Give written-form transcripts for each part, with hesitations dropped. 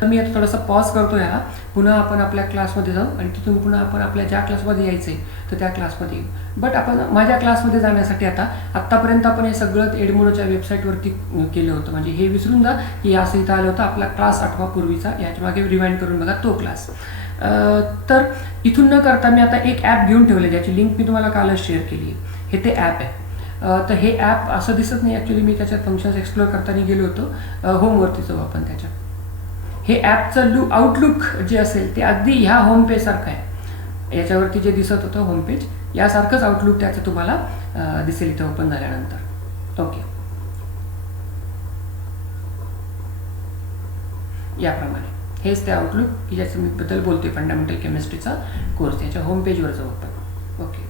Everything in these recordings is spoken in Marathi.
तर मी आता थोडासा पॉज करतो ह्याला, पुन्हा आपण आपल्या क्लासमध्ये जाऊ आणि तिथून पुन्हा आपण आपल्या ज्या क्लासमध्ये यायचं आहे तर त्या क्लासमध्ये येऊ. बट आपण माझ्या क्लासमध्ये जाण्यासाठी आत्तापर्यंत आपण हे सगळं एडमोडोच्या वेबसाईटवरती केलं होतं. म्हणजे हे विसरून जा की असं इथं आलं होतं आपला क्लास 8वा पूर्वीचा, याच्या मागे रिवाइंड करून बघा तो क्लास. तर इथून न करता मी आता एक ॲप घेऊन ठेवलं ज्याची लिंक मी तुम्हाला कालच शेअर केली आहे. हे ते ॲप आहे. तर हे ॲप असं दिसत नाही, ॲक्च्युली मी त्याच्यात फंक्शन्स एक्सप्लोअर करताना गेलो होतो. होमवरती जाऊ आपण त्याच्यात. हे ॲपचं आउटलुक जे असेल ते अगदी ह्या होम पेजसारखं आहे. याच्यावरती जे दिसत होतं होम पेज यासारखंच आउटलुक त्याचं तुम्हाला दिसेल इथं ओपन झाल्यानंतर. ओके, याप्रमाणे हेच ते आउटलुक की ज्याचं मी बद्दल बोलतोय, फंडामेंटल केमिस्ट्रीचा कोर्स. याच्या होम पेजवर जाऊ आपण. Okay,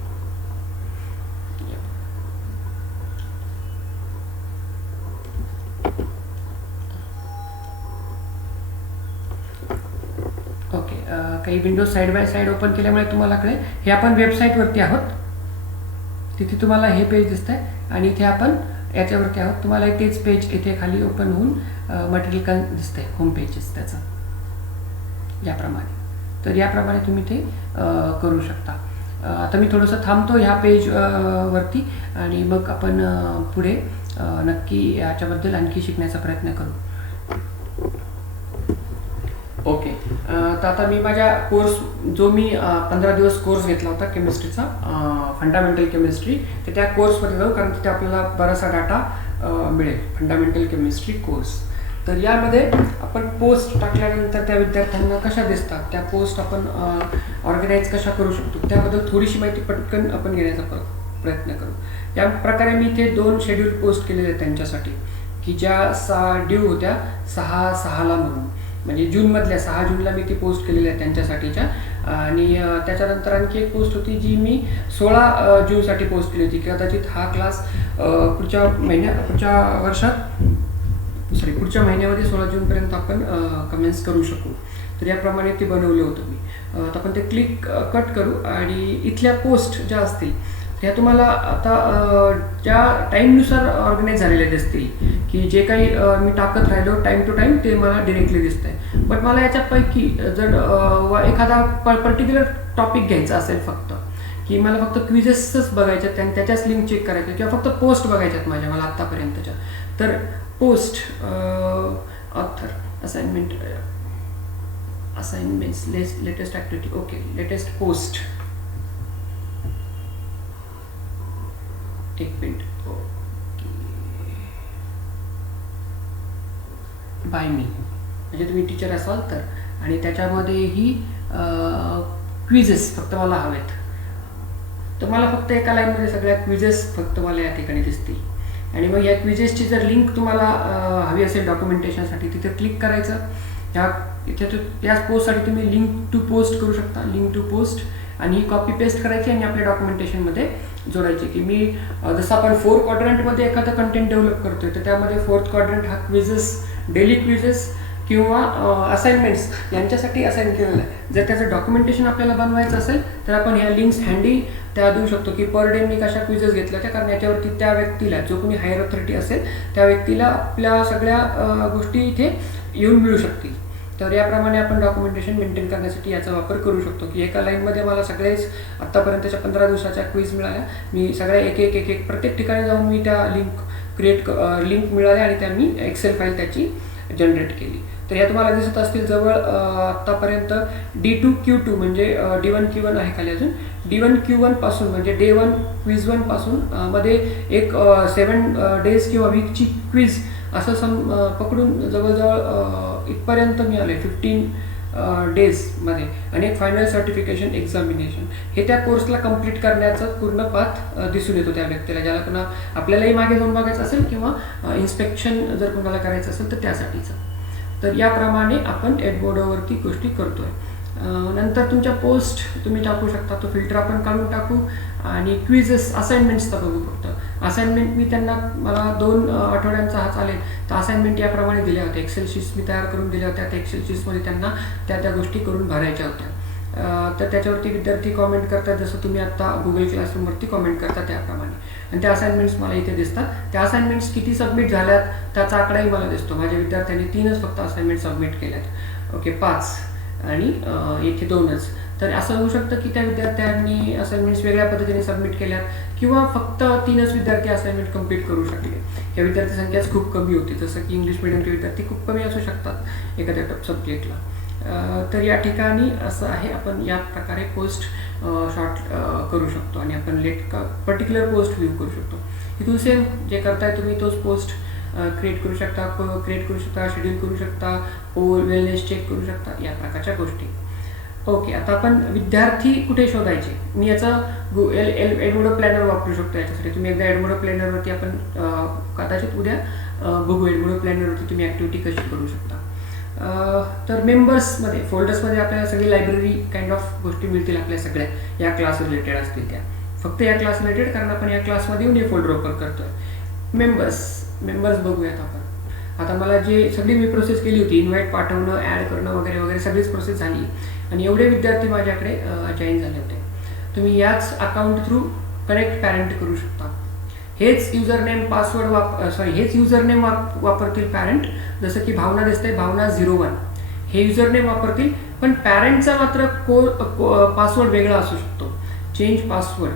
okay. काही windows side by side open केल्यामुळे तुम्हाला कळेल हे आपण वेबसाईटवरती आहोत. तिथे तुम्हाला हे पेज दिसत आहे आणि इथे आपण याच्यावरती आहोत. तुम्हाला तेच पेज इथे खाली ओपन होऊन मटेरियल दिसतंय, होम पेजेस त्याचं याप्रमाणे. तर याप्रमाणे तुम्ही ते करू शकता. आता मी थोडंसं थांबतो ह्या पेज वरती आणि मग आपण पुढे नक्की याच्याबद्दल आणखी शिकण्याचा प्रयत्न करू. ओके, तर आता मी माझ्या कोर्स जो मी 15 दिवस कोर्स घेतला होता केमिस्ट्रीचा, फंडामेंटल केमिस्ट्री, तर त्या कोर्समध्ये जाऊ कारण तिथे आपल्याला बराचसा डाटा मिळेल. Fundamental chemistry course. तर यामध्ये आपण पोस्ट टाकल्यानंतर त्या विद्यार्थ्यांना कशा दिसतात, त्या पोस्ट आपण ऑर्गनाईज कशा करू शकतो त्याबद्दल थोडीशी माहिती पटकन आपण घेण्याचा प्रयत्न करू. या प्रकारे मी इथे 2 शेड्यूल पोस्ट केलेले आहेत त्यांच्यासाठी की ज्या ड्यू होत्या 6/6ला म्हणून, म्हणजे जूनमधल्या 6 जूनला मी ती पोस्ट केलेल्या आहेत त्यांच्यासाठीच्या. आणि त्याच्यानंतर आणखी एक पोस्ट होती जी मी 16 जूनसाठी पोस्ट केली होती की कदाचित हा क्लास पुढच्या महिन्यामध्ये 16 जूनपर्यंत आपण कमेंट्स करू शकू. तर याप्रमाणे ते बनवलं होतं मी. तर आपण ते कट करू आणि इथल्या पोस्ट ज्या असतील त्या तुम्हाला आता ज्या टाईमनुसार ऑर्गनाईज झालेल्या दिसतील की जे काही मी टाकत राहिलो टाईम टू टाईम ते मला डिरेक्टली दिसत आहे. बट मला याच्यापैकी जर एखादा पर्टिक्युलर टॉपिक घ्यायचा असेल फक्त, की मला फक्त क्विजेसच बघायच्यात आणि त्याच्याच लिंक चेक करायच्या किंवा फक्त पोस्ट बघायच्यात मला आत्तापर्यंतच्या, तर post author assignments latest activity. Okay, latest post. एक मिनिट. ओके, बाय मी म्हणजे तुम्ही टीचर असाल तर. आणि त्याच्यामध्येही क्विजेस फक्त मला हवेत. तर मला फक्त एका लाईनमध्ये सगळ्या क्विजेस फक्त मला या ठिकाणी दिसतील. आणि मग या क्विजेसची जर लिंक तुम्हाला हवी असेल डॉक्युमेंटेशनसाठी तिथे क्लिक करायचं. याच पोस्टसाठी तुम्ही लिंक टू पोस्ट करू शकता, लिंक टू पोस्ट, आणि कॉपी पेस्ट करायची आणि आपल्या डॉक्युमेंटेशनमध्ये जोडायची. की मी जसं आपण 4 क्वाड्रंटमध्ये एखादं कंटेंट डेव्हलप करतोय तर त्यामध्ये 4th क्वाड्रंट हा क्विजेस, डेली क्विजेस किंवा असाइनमेंट्स यांच्यासाठी असाइन केलेलं आहे. जर त्याचं डॉक्युमेंटेशन आपल्याला बनवायचं असेल तर आपण ह्या लिंक्स हँडी त्या देऊ शकतो की पर डे मी कशा क्विजेस घेतल्या त्या, कारण याच्यावरती त्या व्यक्तीला, जो कोणी हायर ऑथॉरिटी असेल त्या व्यक्तीला आपल्या सगळ्या गोष्टी इथे येऊन मिळू शकतील. तर याप्रमाणे आपण डॉक्युमेंटेशन मेंटेन करण्यासाठी याचा वापर करू शकतो की एका लाईनमध्ये मला सगळेच आत्तापर्यंतच्या 15 दिवसाच्या क्विज मिळाल्या. मी सगळ्या एक प्रत्येक ठिकाणी जाऊन मी त्या लिंक मिळाल्या आणि त्या मी एक्सेल फाईल त्याची जनरेट केली. तर या तुम्हाला दिसत असतील जवळ आत्तापर्यंत D2Q2 म्हणजे D1Q1 आहे खाली अजून. D1Q1 पासून म्हणजे डे 1 क्विज 1 पासून मध्ये एक 7 डेज किंवा वीकची क्विज असं पकडून जवळजवळ इथपर्यंत मी आले 15 डेजमध्ये. आणि एक फायनल सर्टिफिकेशन एक्झामिनेशन हे त्या कोर्सला कंप्लीट करण्याचा पूर्ण पाथ दिसून येतो त्या व्यक्तीला, ज्याला पुन्हा आपल्यालाही मागे जाऊन बघायचं असेल किंवा इन्स्पेक्शन जर कोणाला करायचं असेल तर त्यासाठीचं. तर याप्रमाणे आपण एडबोर्डवरती गोष्टी करतोय. नंतर तुमच्या पोस्ट तुम्ही टाकू शकता, तो फिल्टर आपण काढून टाकू. आणि क्विजेस, असाइनमेंट्सचा बघू फक्त. असाइनमेंट मी त्यांना, मला 2 आठवड्यांचा हा चालेल तर असाइनमेंट याप्रमाणे दिल्या होत्या. एक्सेल शीट्स मी तयार करून दिल्या होत्या. त्या एक्सेल शीट्समध्ये त्यांना त्या गोष्टी करून भरायच्या होत्या. तर त्याच्यावरती विद्यार्थी कॉमेंट करतात, जसं तुम्ही आता गुगल क्लासरूमवरती कॉमेंट करता त्याप्रमाणे. आणि त्या असाइनमेंट्स मला इथे दिसतात. त्या असाइनमेंट्स किती सबमिट झाल्यात त्याचा आकडाही मला दिसतो. माझ्या विद्यार्थ्यांनी 3च फक्त असाइनमेंट सबमिट केल्यात. ओके 5 आणि येथे 2च. तर असं होऊ शकतं की त्या विद्यार्थ्यांनी असाइनमेंट्स वेगळ्या पद्धतीने सबमिट केल्या किंवा फक्त 3च विद्यार्थी असाइनमेंट कंप्लीट करू शकले. या विद्यार्थी संख्याच खूप कमी होती, जसं की इंग्लिश मिडियमचे विद्यार्थी खूप कमी असू शकतात एखाद्या सब्जेक्टला. तर या ठिकाणी असं आहे, आपण या प्रकारे पोस्ट शॉर्ट करू शकतो आणि आपण पर्टिक्युलर पोस्ट व्ह्यू करू शकतो. इथून सेम जे करताय तुम्ही तोच पोस्ट क्रिएट करू शकता, शेड्यूल करू शकता, पोल वेलनेस चेक करू शकता, या प्रकारच्या गोष्टी. ओके, आता आपण विद्यार्थी कुठे शोधायचे. मी याचं एडमोडो प्लॅनर वापरू शकतो. याच्यासाठी तुम्ही एकदा एडमोडो प्लॅनरवरती आपण कदाचित उद्या बघू एडमोडो प्लॅनरवरती तुम्ही ॲक्टिव्हिटी कशी करू शकता. तर मेंबर्समध्ये फोल्डर्समध्ये आपल्याला सगळी लायब्ररी काइंड ऑफ गोष्टी मिळतील आपल्या सगळ्या या क्लास रिलेटेड असतील त्या, फक्त या क्लास रिलेटेड, कारण आपण या क्लासमध्ये येऊन हे फोल्डर ओपन करतोय. मेंबर्स बघूयात आपण. आता मला जे सगळी मी प्रोसेस केली होती, इन्व्हाइट पाठवणं, ॲड करणं वगैरे वगैरे सगळीच प्रोसेस झाली आणि एवढे विद्यार्थी माझ्याकडे जॉईन झाले होते. तुम्ही याच अकाउंट थ्रू कनेक्ट पॅरेंट करू शकता. हेच युजरनेम वापरतील पॅरेंट, जसं की भावना दिसते, भावना 01 हे युजरनेम वापरतील, पण पॅरेंटचा मात्र पासवर्ड वेगळा असू शकतो. चेंज पासवर्ड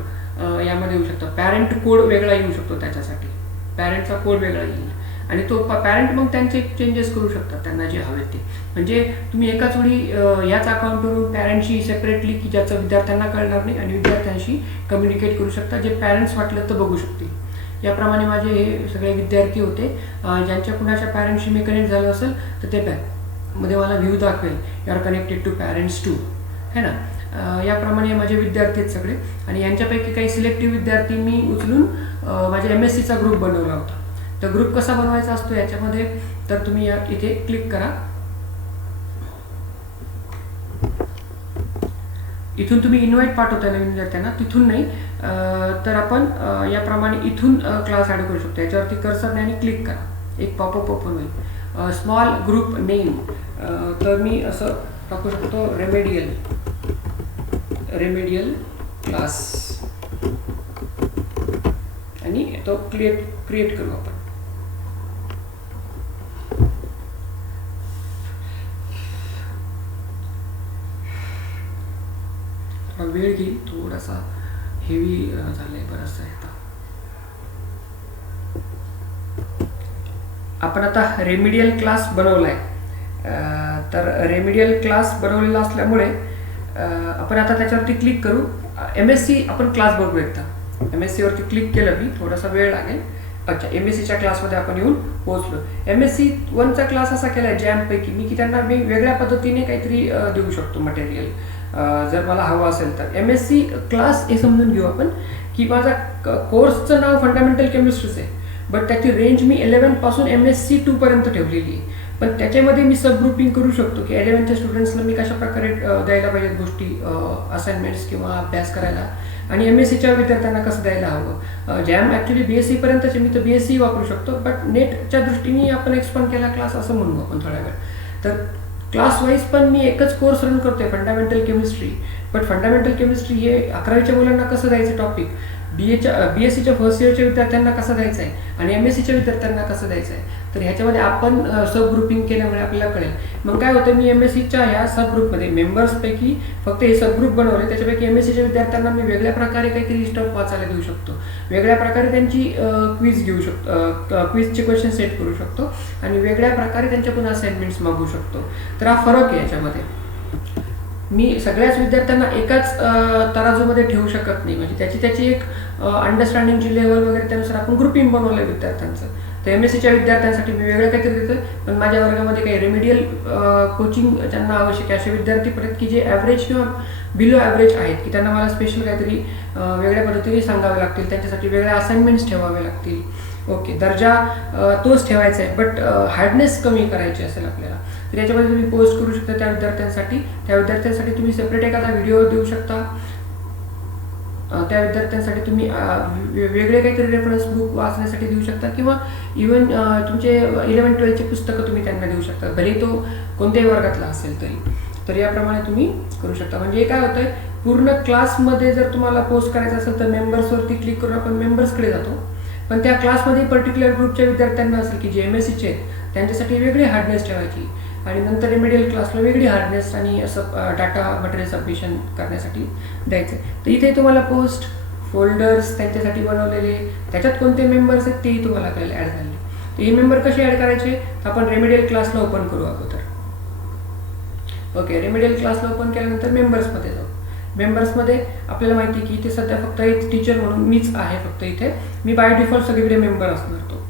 यामध्ये येऊ शकतं. पॅरेंट कोड वेगळा येऊ शकतो, त्याच्यासाठी पॅरेंटचा कोड वेगळा येईल आणि तो पॅरेंट मग त्यांचे चेंजेस करू शकतात त्यांना जे हवे ते. म्हणजे तुम्ही एकाच वेळी याच अकाउंटवरून पॅरेंटशी सेपरेटली, की ज्याचं विद्यार्थ्यांना कळणार नाही, आणि विद्यार्थ्यांशी कम्युनिकेट करू शकता, जे पॅरेंट्स वाटलं तर बघू शकतील. याप्रमाणे माझे हे सगळे विद्यार्थी होते. ज्यांच्या कुणाच्या पॅरेंट्सशी मी कनेक्ट झालं असेल तर ते मध्ये मला व्ह्यू दाखवेल, you are connected to parents too, है ना. याप्रमाणे माझे विद्यार्थी आहेत सगळे, आणि यांच्यापैकी काही सिलेक्टिव्ह विद्यार्थी मी उचलून माझ्या MSCचा ग्रुप बनवला होता. तर ग्रुप कसा बनवायचा असतो याच्यामध्ये, तर तुम्ही इथे क्लिक करा. इथून तुम्ही इन्व्हाइट पाठवता नवीन विद्यार्थ्यांना, तिथून नाही तर आपण याप्रमाणे इथून क्लास ॲड करू शकतो. याच्यावरती कर्सरने आणि क्लिक करा, एक पॉपअप ओपन होईल. स्मॉल ग्रुप नेम, तर मी असं टाकू शकतो रेमेडियल क्लास, आणि तो क्रिएट करू आपण. वेळ घेईल, थोडासा हेवी झालंय बरंचसं. आपण आता रेमिडियल क्लास बनवलाय. तर रेमिडियल क्लास बनवलेला असल्यामुळे आपण आता त्याच्यावरती क्लिक करू. MSC आपण क्लास बघू एकदा. MSC वरती क्लिक केलं मी, थोडासा वेळ लागेल. अच्छा, MSCच्या क्लासमध्ये आपण येऊन पोहोचलो. MSC 1चा क्लास असा केलाय जॅमपैकी मी, की त्यांना मी वेगळ्या पद्धतीने काहीतरी देऊ शकतो मटेरियल, जर मला हवं असेल तर. MSC क्लास हे समजून घेऊ आपण, की माझा कोर्सचं नाव फंडामेंटल केमिस्ट्रीच आहे, बट त्याची रेंज मी 11 पासून MSc 2 पर्यंत ठेवलेली आहे. पण त्याच्यामध्ये मी सब ग्रुपिंग करू शकतो, की 11च्या स्टुडंट्सला मी कशा प्रकारे द्यायला पाहिजेत गोष्टी, असाइनमेंट्स किंवा अभ्यास करायला, आणि MSCच्या विद्यार्थ्यांना कसं द्यायला हवं. जॅम ॲक्च्युली BSc पर्यंतचे, मी तर BSc वापरू शकतो, बट नेटच्या दृष्टीने आपण एक्सपांड केला क्लास असं म्हणू आपण थोड्या वेळ. तर क्लास वाईज पण मी एकच कोर्स रन करतोय, fundamental chemistry. But fundamental chemistry हे 11वीच्या मुलांना कसं द्यायचं टॉपिक, BScच्या फर्स्ट इयरच्या विद्यार्थ्यांना कसं द्यायचं आहे, आणि MSCच्या विद्यार्थ्यांना कसं द्यायचं आहे. तर ह्याच्यामध्ये आपण सब ग्रुपिंग केल्यामुळे आपल्याला कळेल. मग काय होतं, मी MSCच्या ह्या सब ग्रुपमध्ये मेंबर्सपैकी फक्त हे सब ग्रुप बनवले, त्याच्यापैकी MSCच्या विद्यार्थ्यांना मी वेगळ्या प्रकारे काहीतरी स्टफ वाचायला देऊ शकतो, वेगळ्या प्रकारे त्यांची क्विज घेऊ शकतो, क्विजचे क्वेश्चन सेट करू शकतो, आणि वेगळ्या प्रकारे त्यांच्याकडून असाइनमेंट्स मागू शकतो. तर हा फरक आहे याच्यामध्ये. मी सगळ्याच विद्यार्थ्यांना एकाच तराजूमध्ये ठेवू शकत नाही, म्हणजे त्याची एक अंडरस्टँडिंगची लेवल वगैरे त्यानुसार आपण ग्रुपिंग बनवलं विद्यार्थ्यांचं. तर MSCच्या विद्यार्थ्यांसाठी मी वेगळं काहीतरी देतोय, पण माझ्या वर्गामध्ये काही रेमिडियल कोचिंग ज्यांना आवश्यक आहे असे विद्यार्थी परत, की जे ॲव्हरेज किंवा बिलो ॲव्हरेज आहेत, की त्यांना मला स्पेशल काहीतरी वेगळ्या पद्धतीने सांगावे लागतील, त्यांच्यासाठी वेगळ्या असाइनमेंट्स ठेवावे लागतील. ओके, दर्जा तोच ठेवायचा आहे, बट हार्डनेस कमी करायची असेल आपल्याला. तर याच्यामध्ये तुम्ही पोस्ट करू शकता त्या विद्यार्थ्यांसाठी तुम्ही सेपरेट एखादा व्हिडिओ देऊ शकता. त्या विद्यार्थ्यांसाठी तुम्ही वेगळे काहीतरी रेफरन्स बुक वाचण्यासाठी देऊ शकता, किंवा इवन तुमचे 11-12चे पुस्तकं तुम्ही त्यांना देऊ शकता, भले तो कोणत्याही वर्गातला असेल तरी. तर याप्रमाणे तुम्ही करू शकता. म्हणजे काय होतंय, पूर्ण क्लासमध्ये जर तुम्हाला पोस्ट करायचं असेल तर मेंबर्सवरती क्लिक करून आपण मेंबर्सकडे जातो, पण त्या क्लासमध्ये पर्टिक्युलर ग्रुपच्या विद्यार्थ्यांना असेल की जे MSCचे आहेत त्यांच्यासाठी वेगळी हार्डनेस ठेवायची, आणि नंतर रेमेडियल क्लासला वेगळी हार्डनेस आणि असं डाटा मटेरियल सबमिशन करण्यासाठी द्यायचं आहे. तर इथे तुम्हाला पोस्ट फोल्डर्स त्यांच्यासाठी बनवलेले, त्याच्यात कोणते मेंबर्स आहेत तेही तुम्हाला कळले ॲड झाले. तर हे मेंबर कसे ॲड करायचे, आपण रेमेडियल क्लासला ओपन करू अगोदर. ओके, रेमेडियल क्लासला ओपन केल्यानंतर मेंबर्समध्ये जाऊ. मेंबर्समध्ये आपल्याला माहिती की इथे सध्या फक्त एक टीचर म्हणून मीच आहे फक्त इथे. मी बाय डिफॉल्ट सगळीकडे मेंबर असणार तो.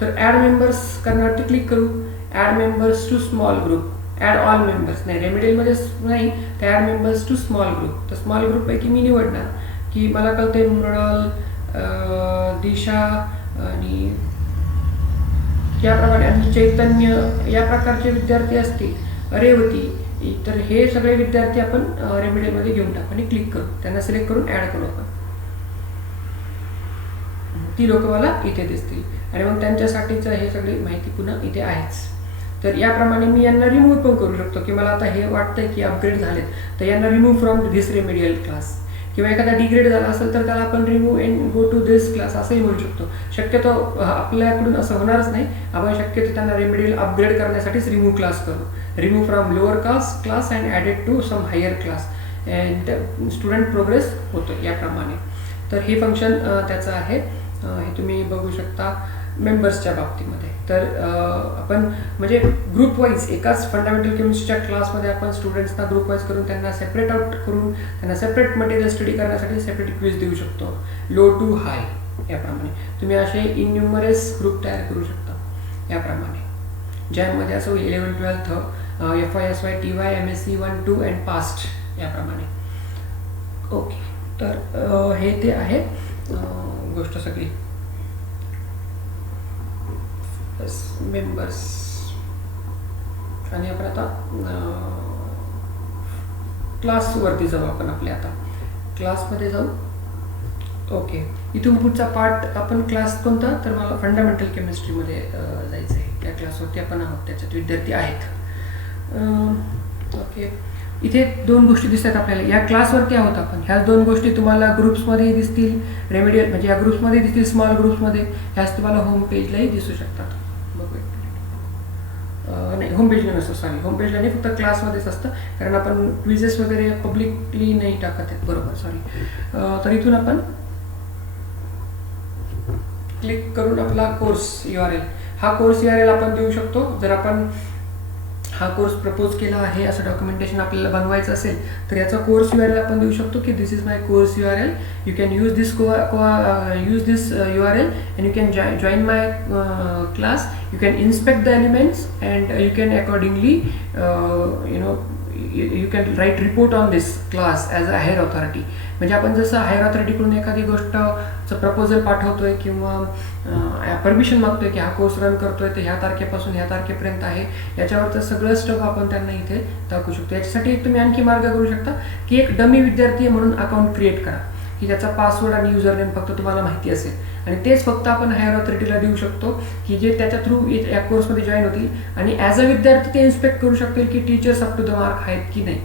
तर ॲड मेंबर्स करण्यावरती क्लिक करू. Add members to small group, add all members नाही, रेमेडियलमध्ये नाही, तर add members to small group. तर स्मॉल ग्रुपपैकी मी निवडणार की मला कळते मृणाल, दिशा आणि याप्रमाणे आणि चैतन्य या प्रकारचे विद्यार्थी असतील, रेवती, तर हे सगळे विद्यार्थी आपण रेमेडियलमध्ये घेऊन टाकू आणि क्लिक करू, त्यांना सिलेक्ट करून ॲड करू आपण. ती लोक मला इथे दिसतील आणि मग त्यांच्यासाठीचं हे सगळी माहिती पुन्हा इथे आहेच. तर याप्रमाणे मी यांना रिमूव्ह पण करू शकतो की मला आता हे वाटतंय की अपग्रेड झालेत, तर यांना remove from this remedial class. किंवा एखादा डिग्रेड झाला असेल तर त्याला आपण remove and go to this class असंही म्हणू शकतो. शक्यतो आपल्याकडून असं होणारच नाही, आपण शक्यतो त्यांना रेमेडियल अपग्रेड करण्यासाठीच रिमूव्ह क्लास करू. Remove from lower class and added to some higher class and student progress होतो याप्रमाणे. तर हे फंक्शन त्याचं आहे, हे तुम्ही बघू शकता मेंबर्सच्या बाबतीमध्ये. तर आपण म्हणजे ग्रुप वाईज एकाच फंडामेंटल केमिस्ट्रीच्या क्लासमध्ये आपण स्टुडंट्सना ग्रुप वाईज करून त्यांना सेपरेट आउट करून त्यांना सेपरेट मटेरियल स्टडी करण्यासाठी सेपरेट क्विज देऊ शकतो, लो टू हाय याप्रमाणे. तुम्ही असे इनन्युमरस ग्रुप तयार करू शकता याप्रमाणे, ज्यामध्ये असं 11th 12th FY SY TY MSc 1 2 and past याप्रमाणे. ओके, तर हे ते आहे गोष्ट सगळी. मेंबर्स आणि आपण आता क्लासवरती जाऊ. आपण आपल्या आता क्लासमध्ये जाऊ. ओके, इथून पुढचा पार्ट आपण क्लास कोणता, तर मला फंडामेंटल केमिस्ट्रीमध्ये जायचं आहे. त्या क्लासवरती आपण आहोत, त्याच्यात विद्यार्थी आहेत. ओके, इथे 2 गोष्टी दिसतात आपल्याला. या क्लासवरती आहोत आपण. ह्या 2 गोष्टी तुम्हाला ग्रुप्समध्ये दिसतील, रेमेडियल म्हणजे या ग्रुप्समध्ये दिसतील, स्मॉल ग्रुप्समध्ये. ह्याच तुम्हाला होम पेजलाही दिसू शकतात. नाही, होम पेजला नसतं, सॉरी, होम पेजला नाही, फक्त क्लासमध्येच असतं, कारण आपण क्विजेस वगैरे पब्लिकली नाही टाकत आहेत. बरोबर, सॉरी. तर इथून आपण क्लिक करून आपला कोर्स URL, हा कोर्स URL आपण देऊ शकतो. जर आपण हा कोर्स प्रपोज केला आहे असं डॉक्युमेंटेशन आपल्याला बनवायचं असेल तर याचा कोर्स URL आपण देऊ शकतो की this is my course URL, you can use this URL and you can join my class, you can inspect the elements and you can accordingly you can write report on this class as a higher authority. म्हणजे आपण जसं हायर ऑथॉरिटीकडून एखादी गोष्टचं प्रपोजल पाठवतोय किंवा परमिशन मागतोय की हा कोर्स रन करतोय तर ह्या तारखेपासून ह्या तारखेपर्यंत आहे, याच्यावरचं सगळं स्टफ आपण त्यांना इथे दाखवू शकतो. याच्यासाठी तुम्ही आणखी मार्ग करू शकता की एक डमी विद्यार्थी म्हणून अकाउंट क्रिएट करा की त्याचा पासवर्ड आणि युजर नेम फक्त तुम्हाला माहिती असेल आणि तेच फक्त आपण हायर ऑथॉरिटीला देऊ शकतो की जे त्याच्या थ्रू या कोर्समध्ये जॉईन होतील आणि ॲज अ विद्यार्थी ते इन्स्पेक्ट करू शकतील की teachers up to the mark आहेत की नाही.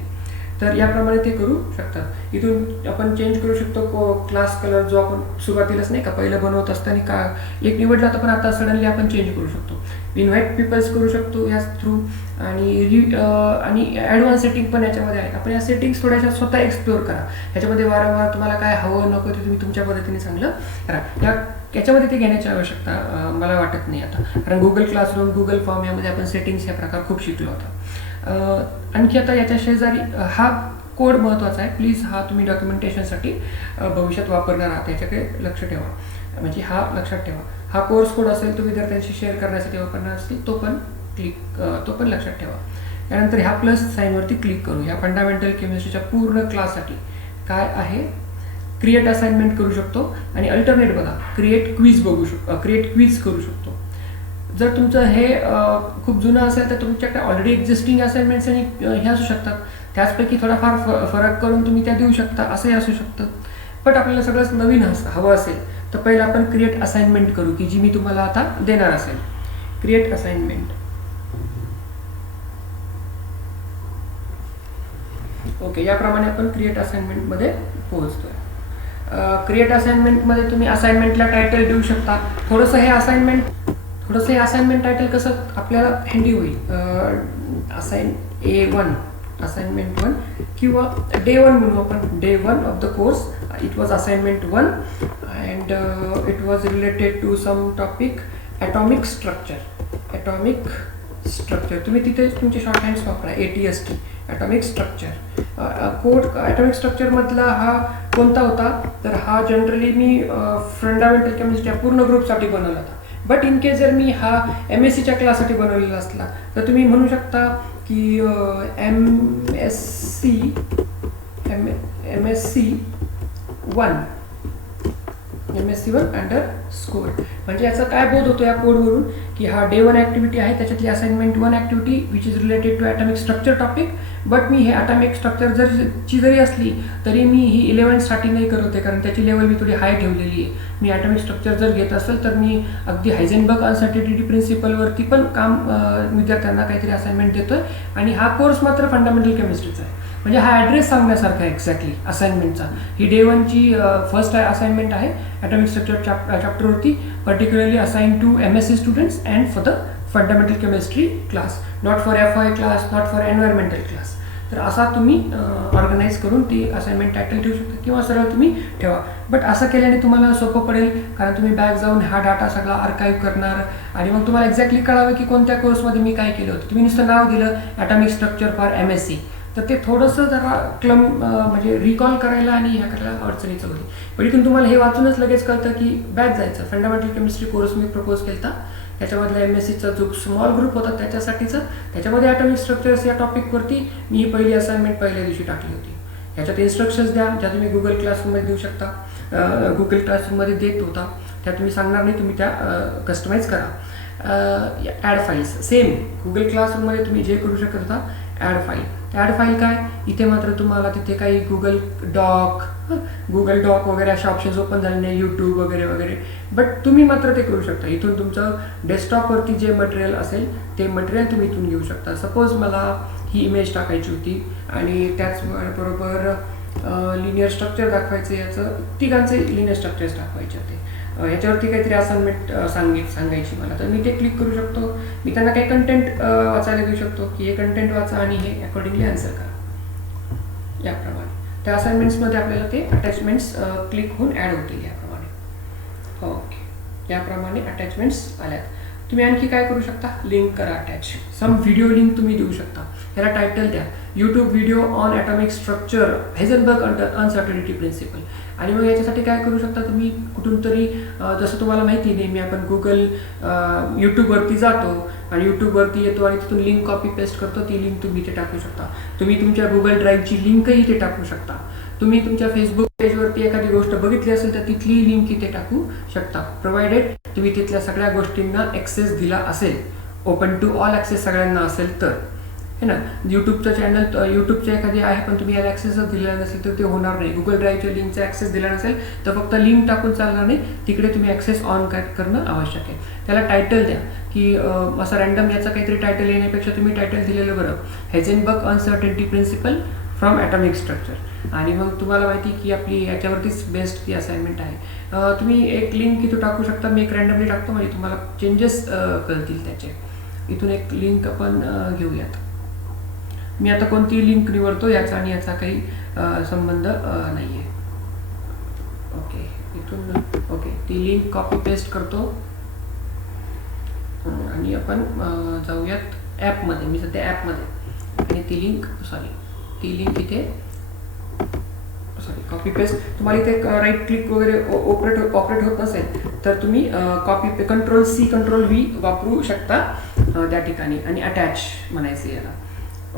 तर याप्रमाणे ते करू शकतात. इथून आपण चेंज करू शकतो क्लास कलर, जो आपण सुरुवातीलाच नाही का पहिलं बनवत असताना का एक निवडला तर पण आता सडनली आपण चेंज करू शकतो. इन्व्हाइट पीपल्स करू शकतो या थ्रू आणि ॲडव्हान्स सेटिंग पण याच्यामध्ये आहे. आपण या सेटिंग्स थोड्याशा स्वतः एक्सप्लोअर करा. ह्याच्यामध्ये वारंवार तुम्हाला काय हवं नको ते तुम्ही तुमच्या पद्धतीने चांगलं करा. याच्यामध्ये ते घेण्याची आवश्यकता मला वाटत नाही आता, कारण गुगल क्लासरूम, गुगल फॉर्म यामध्ये आपण सेटिंग्स ह्या प्रकार खूप शिकलो होता. आणखी आता याच्या शेजारी हा कोड महत्त्वाचा आहे. प्लीज हा तुम्ही डॉक्युमेंटेशनसाठी भविष्यात वापरणार आहात, याच्याकडे लक्ष ठेवा. म्हणजे हा लक्षात ठेवा, हा कोर्स कोड असेल तो विद्यार्थ्यांशी शेअर करण्यासाठी वापरणार असतील, तो पण लक्षात ठेवा. त्यानंतर ह्या प्लस साईनवरती क्लिक करू. या फंडामेंटल केमिस्ट्रीच्या पूर्ण क्लाससाठी काय आहे, क्रिएट असाइनमेंट करू शकतो आणि अल्टरनेट बघा, क्रिएट क्विज करू शकतो. जर तुमचं हे खूप जुनं असेल तर तुमच्याकडे ऑलरेडी एक्झिस्टिंग असाइनमेंट्स आणि हे असू शकतात, त्याचपैकी थोडाफार फरक करून तुम्ही त्या देऊ शकता, असंही असू शकतं. बट आपल्याला सगळंच नवीन हवं असेल तर पहिलं आपण क्रिएट असाइनमेंट करू की जी मी तुम्हाला आता देणार असेल. Create assignment. ओके, याप्रमाणे आपण क्रिएट असाइनमेंटमध्ये पोहोचतोय. क्रिएट असाइनमेंटमध्ये तुम्ही असाइनमेंटला टायटल देऊ शकता. थोडंसं हे असाइनमेंट टायटल कसं आपल्याला हँडी होईल. असाइनमेंट 1 किंवा डे 1 म्हणू आपण. Day 1 of the course, it was assignment 1 and it was related to some topic atomic structure. तुम्ही तिथे तुमचे शॉर्ट हँड्स वापरा, ATST, atomic structure. Code atomic स्ट्रक्चरमधला हा कोणता होता, तर हा जनरली मी फंडामेंटल केमिस्ट्री या पूर्ण ग्रुपसाठी बनवला होता. बट इन केस जर मी हा MSCच्या क्लाससाठी बनवलेला असला तर तुम्ही म्हणू शकता की MSc 1 अंडरस्कोर. म्हणजे याचा काय बोध होतो या कोडवरून, की हा डे 1 ॲक्टिव्हिटी आहे, त्याच्यातली assignment 1 activity which is related to atomic structure topic. But मी हे ॲटॉमिक स्ट्रक्चर जरी असली तरी मी ही 11th नाही करत आहे, कारण त्याची लेवल मी थोडी हाय ठेवलेली आहे. मी ॲटॉमिक स्ट्रक्चर जर घेत असेल तर मी अगदी हायझेनबर्ग अनसर्टिनिटी प्रिन्सिपलवरती पण काम विद्यार्थ्यांना काहीतरी असाइनमेंट देतो आहे. आणि हा कोर्स मात्र फंडामेंटल केमिस्ट्रीचा आहे. म्हणजे हा ॲड्रेस सांगण्यासारखा आहे एक्झॅक्टली असाइनमेंटचा. ही डे 1ची फर्स्ट असाइनमेंट आहे ॲटॉमिक स्ट्रक्चर चॅप्टरवरती, particularly assign to MSc students and for the fundamental chemistry class, not for FY class, not for environmental class. तर असा तुम्ही ऑर्गनाईज करून ती असाइनमेंट टायटल ठेवू शकता किंवा सरळ तुम्ही ठेवा. बट असं केल्याने तुम्हाला सोपं पडेल, कारण तुम्ही बॅक जाऊन हा डाटा सगळा आर्काईव्ह करणार आणि मग तुम्हाला एक्झॅक्टली कळावं की कोणत्या कोर्समध्ये मी काय केलं होतं. तुम्ही नुसतं नाव दिलं ॲटॉमिक स्ट्रक्चर फॉर MSc, तर ते थोडंसं जरा म्हणजे रिकॉल करायला आणि ह्या करायला अडचणीचं होते. पण इथून तुम्हाला हे वाचूनच लगेच कळतं की बॅक जायचं. फंडामेंटल केमिस्ट्री कोर्स मी प्रपोज केला होता, त्याच्यामधला MScचा जो स्मॉल ग्रुप होता त्याच्यासाठीचं, त्याच्यामध्ये ॲटॉमिक स्ट्रक्चर्स या टॉपिकवरती मी ही पहिली असाइनमेंट पहिल्या दिवशी टाकली होती. ह्याच्यात इन्स्ट्रक्शन्स द्या ज्या तुम्ही गुगल क्लासरूममध्ये देऊ शकता, गुगल क्लासरूममध्ये देत होता त्या तुम्ही सांगणार नाही, तुम्ही त्या कस्टमाइज करा. ॲड फाईल्स सेम गुगल क्लासरूममध्ये तुम्ही जे करू शकत होता, ॲड फाईल. ॲड फाईल काय, इथे मात्र तुम्हाला तिथे काही गुगल डॉक वगैरे अशा ऑप्शन्स ओपन झाले नाही, यूट्यूब वगैरे वगैरे. बट तुम्ही मात्र ते करू शकता. इथून तुमचं डेस्कटॉपवरती जे मटेरियल असेल ते मटेरियल तुम्ही इथून घेऊ शकता. सपोज मला ही इमेज टाकायची होती आणि त्याचबरोबर लिनियर स्ट्रक्चर दाखवायचं, याचं तिघांचे लिनियर स्ट्रक्चर्स दाखवायचे होते. ह्याच्यावरती काहीतरी असाइनमेंट सांगायची मला, तर मी ते क्लिक करू शकतो. मी त्यांना काही कंटेंट वाचायला देऊ शकतो की हे कंटेंट वाचा आणि हे अकॉर्डिंगली आन्सर करा. याप्रमाणे त्या असाइनमेंट्समध्ये आपल्याला ते अटॅचमेंट्स क्लिक होऊन ॲड होतील याप्रमाणे. ओके, याप्रमाणे अटॅचमेंट्स आल्यात. तुम्ही आणखी काय करू शकता, लिंक करा अटॅच. सम व्हिडिओ लिंक तुम्ही देऊ शकता. ह्याला टायटल द्या YouTube video on atomic structure Heisenberg uncertainty principle. आणि मग याच्यासाठी काय करू शकता, तुम्ही कुठून तरी जसं तुम्हाला माहिती नेहमी आपण गुगल यूट्यूबवरती जातो आणि यूट्यूबवरती येतो आणि तिथून लिंक कॉपी पेस्ट करतो, ती लिंक तुम्ही इथे टाकू शकता. तुम्ही तुमच्या गुगल ड्राईव्हची लिंकही इथे टाकू शकता. तुम्ही तुमच्या फेसबुक पेजवरती एखादी गोष्ट बघितली असेल तर तिथली लिंक इथे टाकू शकता, प्रोव्हाइडेड तुम्ही तिथल्या सगळ्या गोष्टींना ॲक्सेस दिला असेल, ओपन टू ऑल ॲक्सेस सगळ्यांना असेल तर, है ना. यूट्यूबचं चॅनल यूट्यूबचे एखादी आहे पण तुम्ही याला ॲक्सेसच दिलेला नसेल तर ते होणार नाही. गुगल ड्राईव्हच्या लिंकचा ॲक्सेस दिला नसेल तर फक्त लिंक टाकून चालणार नाही, तिकडे तुम्ही ॲक्सेस ऑन करणं आवश्यक आहे. त्याला टायटल द्या की असं रँडम याचा काहीतरी टायटल येण्यापेक्षा तुम्ही टायटल दिलेलं बरं, Heisenberg uncertainty principle from atomic structure. आणि मग तुम्हाला माहिती की आपली याच्यावरतीच बेस्ट ती असाइनमेंट आहे. तुम्ही एक लिंक इथं टाकू शकता, मी एक रँडमली टाकतो म्हणजे तुम्हाला चेंजेस कळतील त्याचे. इथून एक लिंक आपण घेऊयात. मी आता कोणती लिंक निवडतो याचा आणि याचा काही संबंध नाही आहे. ओके, इथून ओके ती लिंक कॉपी पेस्ट करतो आणि आपण जाऊयात ॲपमध्ये. मी सध्या ॲपमध्ये आणि ती लिंक इथे कॉपी पेस्ट. तुम्हाला इथे राईट क्लिक वगैरे ऑपरेट होत नसेल तर तुम्ही Ctrl+C Ctrl+V वापरू शकता त्या ठिकाणी आणि अटॅच म्हणायचं याला.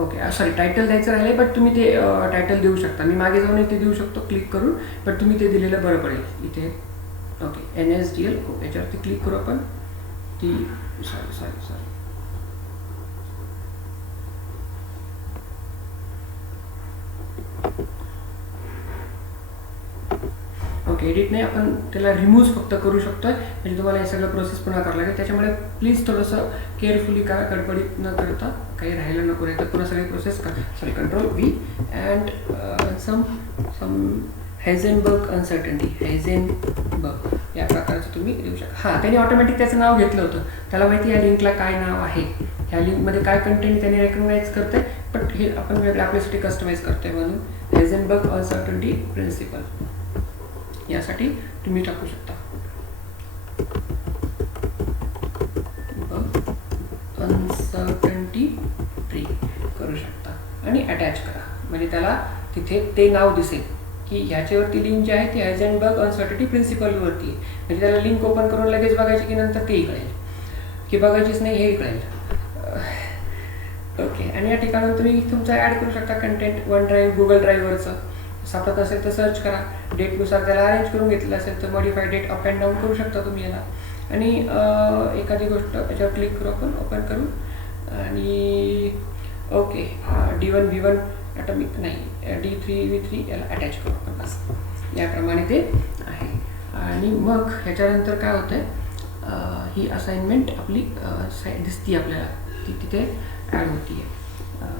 ओके, टायटल द्यायचं राहिले बट तुम्ही ते टायटल देऊ शकता. मी मागे जाऊन ते देऊ शकतो क्लिक करून, बट तुम्ही ते दिलेलं बरं पडेल इथे. ओके, NSDL याच्यावरती क्लिक करू आपण. ती सॉरी ओके, एडिट नाही, आपण त्याला रिमूव्ह फक्त करू शकतो म्हणजे तुम्हाला हे सगळं प्रोसेस पुन्हा करावं लागेल. त्याच्यामुळे प्लीज थोडंसं केअरफुली करा, गडबडीत न करता, काही राहायला नको. नाही तर पुन्हा सगळी प्रोसेस करा. Ctrl+V and some Heisenberg uncertainty, Heisenberg या प्रकारचं तुम्ही देऊ शकता. हां, त्याने ऑटोमॅटिक त्याचं नाव घेतलं होतं, त्याला माहिती या लिंकला काय नाव आहे, ह्या लिंकमध्ये काय कंटेंट त्याने रेकग्नाइज करतं आहे, बट हे आपण वेगळं आपल्यासाठी कस्टमाइज करतो आहे. म्हणून हायझेनबर्ग अनसर्टन्टी प्रिन्सिपल यासाठी तुम्ही टाकू शकता अनसर्टन्टी फ्री करू शकता आणि अटॅच करा, म्हणजे त्याला तिथे ते नाव दिसेल की ह्याच्यावरती लिंक जी आहे ती हायझेनबर्ग अनसर्टन्टी प्रिन्सिपलवरती आहे. म्हणजे त्याला लिंक ओपन करून लगेच बघायची की नंतर तेही कळेल, की बघायचीच नाही हेही कळेल. ओके, आणि या ठिकाणी तुम्ही तुमचं ॲड करू शकता कंटेंट. वन ड्राईव्ह, गुगल ड्राईव्हवरचं सापडत असेल तर सर्च करा. डेटनुसार त्याला अरेंज करून घेतलं असेल तर modify date up and down करू शकता तुम्ही याला. आणि एखादी गोष्ट याच्यावर क्लिक करू, आपण ओपन करू आणि ओके D1 V1 ॲटॉमिक नाही D3 V3 याला अटॅच करू आपण. बस याप्रमाणे ते आहे. आणि मग ह्याच्यानंतर काय होतं आहे, ही असाइनमेंट आपली दिसती आपल्याला, ती तिथे ॲड होती आहे.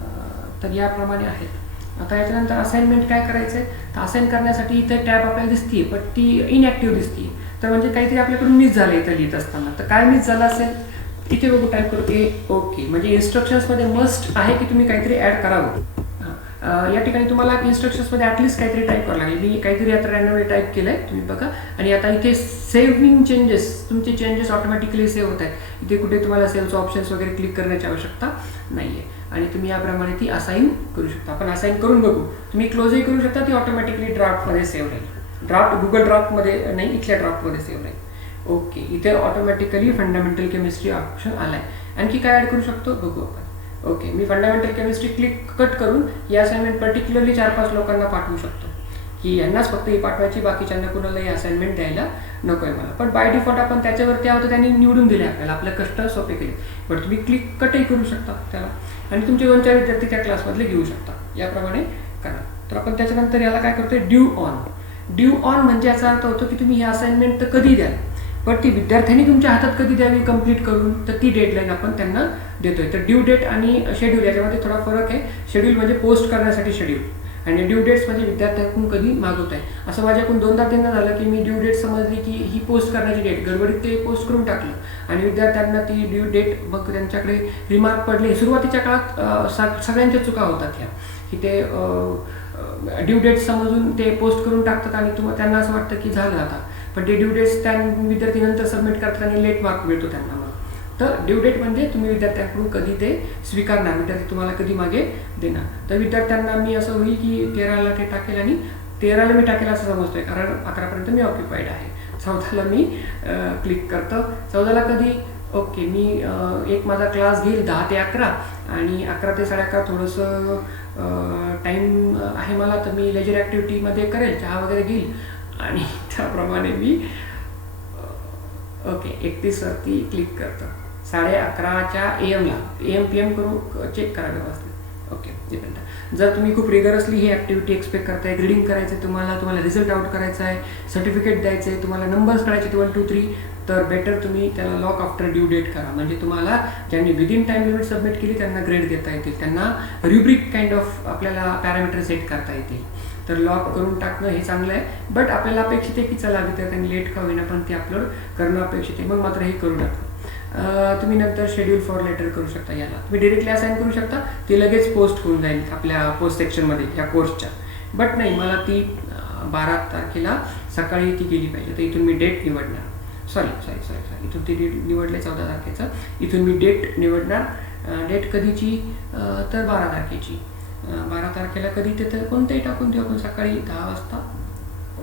तर याप्रमाणे आहेत. आता याच्यानंतर असाइनमेंट काय करायचं आहे, तर असाइन करण्यासाठी इथे टॅब आपल्याला दिसते पण ती इनॲक्टिव्ह दिसते. तर म्हणजे काहीतरी आपल्याकडून मिस झालं इथं लिहित असताना. तर काय मिस झालं असेल तिथे बघू, टाईप करू ओके. म्हणजे इन्स्ट्रक्शन्समध्ये मस्ट आहे की तुम्ही काहीतरी ॲड करावं. या ठिकाणी तुम्हाला इन्स्ट्रक्शन्समध्ये ॲटलिस्ट काहीतरी टाईप करावं लागेल. मी काहीतरी आता रॅन्डमली टाईप केलं आहे, तुम्ही बघा. आणि आता इथे सेव्हिंग चेंजेस, तुमचे चेंजेस ऑटोमॅटिकली सेव्ह होत आहेत. इथे कुठे तुम्हाला सेव्हचे ऑप्शन्स वगैरे क्लिक करण्याची आवश्यकता नाही आहे. आणि तुम्ही याप्रमाणे ती असाइन करू शकता. आपण असाइन करून बघू. तुम्ही क्लोजही करू शकता, ती ऑटोमॅटिकली ड्राफ्टमध्ये सेव्ह राहील. ड्राफ्ट गुगल ड्राफ्टमध्ये नाही, इथल्या ड्राफ्टमध्ये सेव्ह राहील. ओके, इथे ऑटोमॅटिकली फंडामेंटल केमिस्ट्री ऑप्शन आला आहे. आणखी काय ॲड करू शकतो बघू आपण. ओके, मी फंडामेंटल केमिस्ट्री कट करून ही असाइनमेंट पर्टिक्युलरली 4-5 लोकांना पाठवू शकतो की यांनाच फक्त ही पाठवायची, बाकीच्यांना कुणाला ही असाइनमेंट द्यायला नको आहे मला. पण बाय डिफॉल्ट आपण त्याच्यावरती आहोत, त्यांनी निवडून दिले आपल्याला, आपलं कष्ट सोपे केले. पण तुम्ही कटही करू शकता त्याला आणि तुमचे 2-4 विद्यार्थी त्या क्लासमधले घेऊ शकता. याप्रमाणे करा. तर आपण त्याच्यानंतर याला काय करतोय, ड्यू ऑन. ड्यू ऑन म्हणजे याचा अर्थ होतो की तुम्ही ही असाइनमेंट तर कधी द्याल, पण ती विद्यार्थ्यांनी तुमच्या हातात कधी द्यावी कंप्लीट करून, तर ती डेडलाईन आपण त्यांना देतोय. तर ड्यू डेट आणि शेड्यूल याच्यामध्ये थोडा फरक आहे. शेड्यूल म्हणजे पोस्ट करण्यासाठी शेड्यूल, आणि ड्यू डेट्स म्हणजे विद्यार्थ्यांकडून कधी मागवत आहे. असं माझ्याकडून 2दा-3दा झालं की मी ड्यू डेट समजली की ही पोस्ट करण्याची डेट, गडबडीत ते पोस्ट करून टाकलं आणि विद्यार्थ्यांना ती ड्यू डेट मग त्यांच्याकडे रिमार्क पडले. सुरुवातीच्या काळात सगळ्यांच्या चुका होतात ह्या, की ते ड्यू डेट समजून ते पोस्ट करून टाकतात आणि त्यांना असं वाटतं की झालं आता, पण ते ड्यू डेट्स त्या विद्यार्थी नंतर सबमिट करतात आणि लेट मार्क मिळतो त्यांना. मग तर ड्यू डेट म्हणजे तुम्ही विद्यार्थ्यांकडून कधी ते स्वीकारणार, विद्यार्थी तुम्हाला कधी मागे देणार. तर विद्यार्थ्यांना मी असं होईल की 13ला ते टाकेल आणि 13ला मी टाकेल असं समजतोय, कारण 11पर्यंत मी ऑक्युपाईड आहे. 14ला मी क्लिक करतो. 14ला कधी, ओके, मी एक माझा क्लास घेईल 10 ते 11 आणि 11 ते 11:30 थोडंसं टाईम आहे मला, तर मी लेजर ॲक्टिव्हिटीमध्ये करेल, चहा वगैरे घेईल आणि त्याप्रमाणे मी ओके 31वरती क्लिक करतो. 11:30च्या AM PM करू, चेक करा व्यवस्थित. ओके, जर तुम्ही खूप रिगरसली ही ॲक्टिव्हिटी एक्सपेक्ट करताय, ग्रेडिंग करायचं आहे तुम्हाला रिझल्ट आउट करायचा आहे, सर्टिफिकेट द्यायचं आहे, तुम्हाला नंबर्स करायचे 1, 2, 3, तर बेटर तुम्ही त्याला लॉक आफ्टर ड्यू डेट करा. म्हणजे तुम्हाला ज्यांनी विदिन टाईम लिमिट सबमिट केली त्यांना ग्रेड देता येतील, त्यांना रुब्रिक काइंड ऑफ आपल्याला पॅरामीटर सेट करता येतील. तर लॉक करून टाकणं हे चांगलं आहे. बट आपल्याला अपेक्षित आहे की चला विद्यार्थ्यांनी लेट का होईना पण ते अपलोड करणं अपेक्षित आहे, मग मात्र हे करू टाका. तुम्ही नंतर शेड्यूल फॉर लेटर करू शकता. याला तुम्ही डिरेक्टली असाइन करू शकता, ती लगेच पोस्ट होऊन जाईल आपल्या पोस्ट सेक्शनमध्ये या कोर्सच्या. बट नाही, मला ती 12 तारखेला सकाळी ती केली पाहिजे, तर इथून मी डेट निवडणार. सॉरी इथून ती डेट निवडले 14 तारखेचं. इथून मी डेट निवडणार. डेट कधीची, तर 12 तारखेची. 12 तारखेला कधी ते तर कोणतंही टाकून देऊ आपण, सकाळी 10 वाजता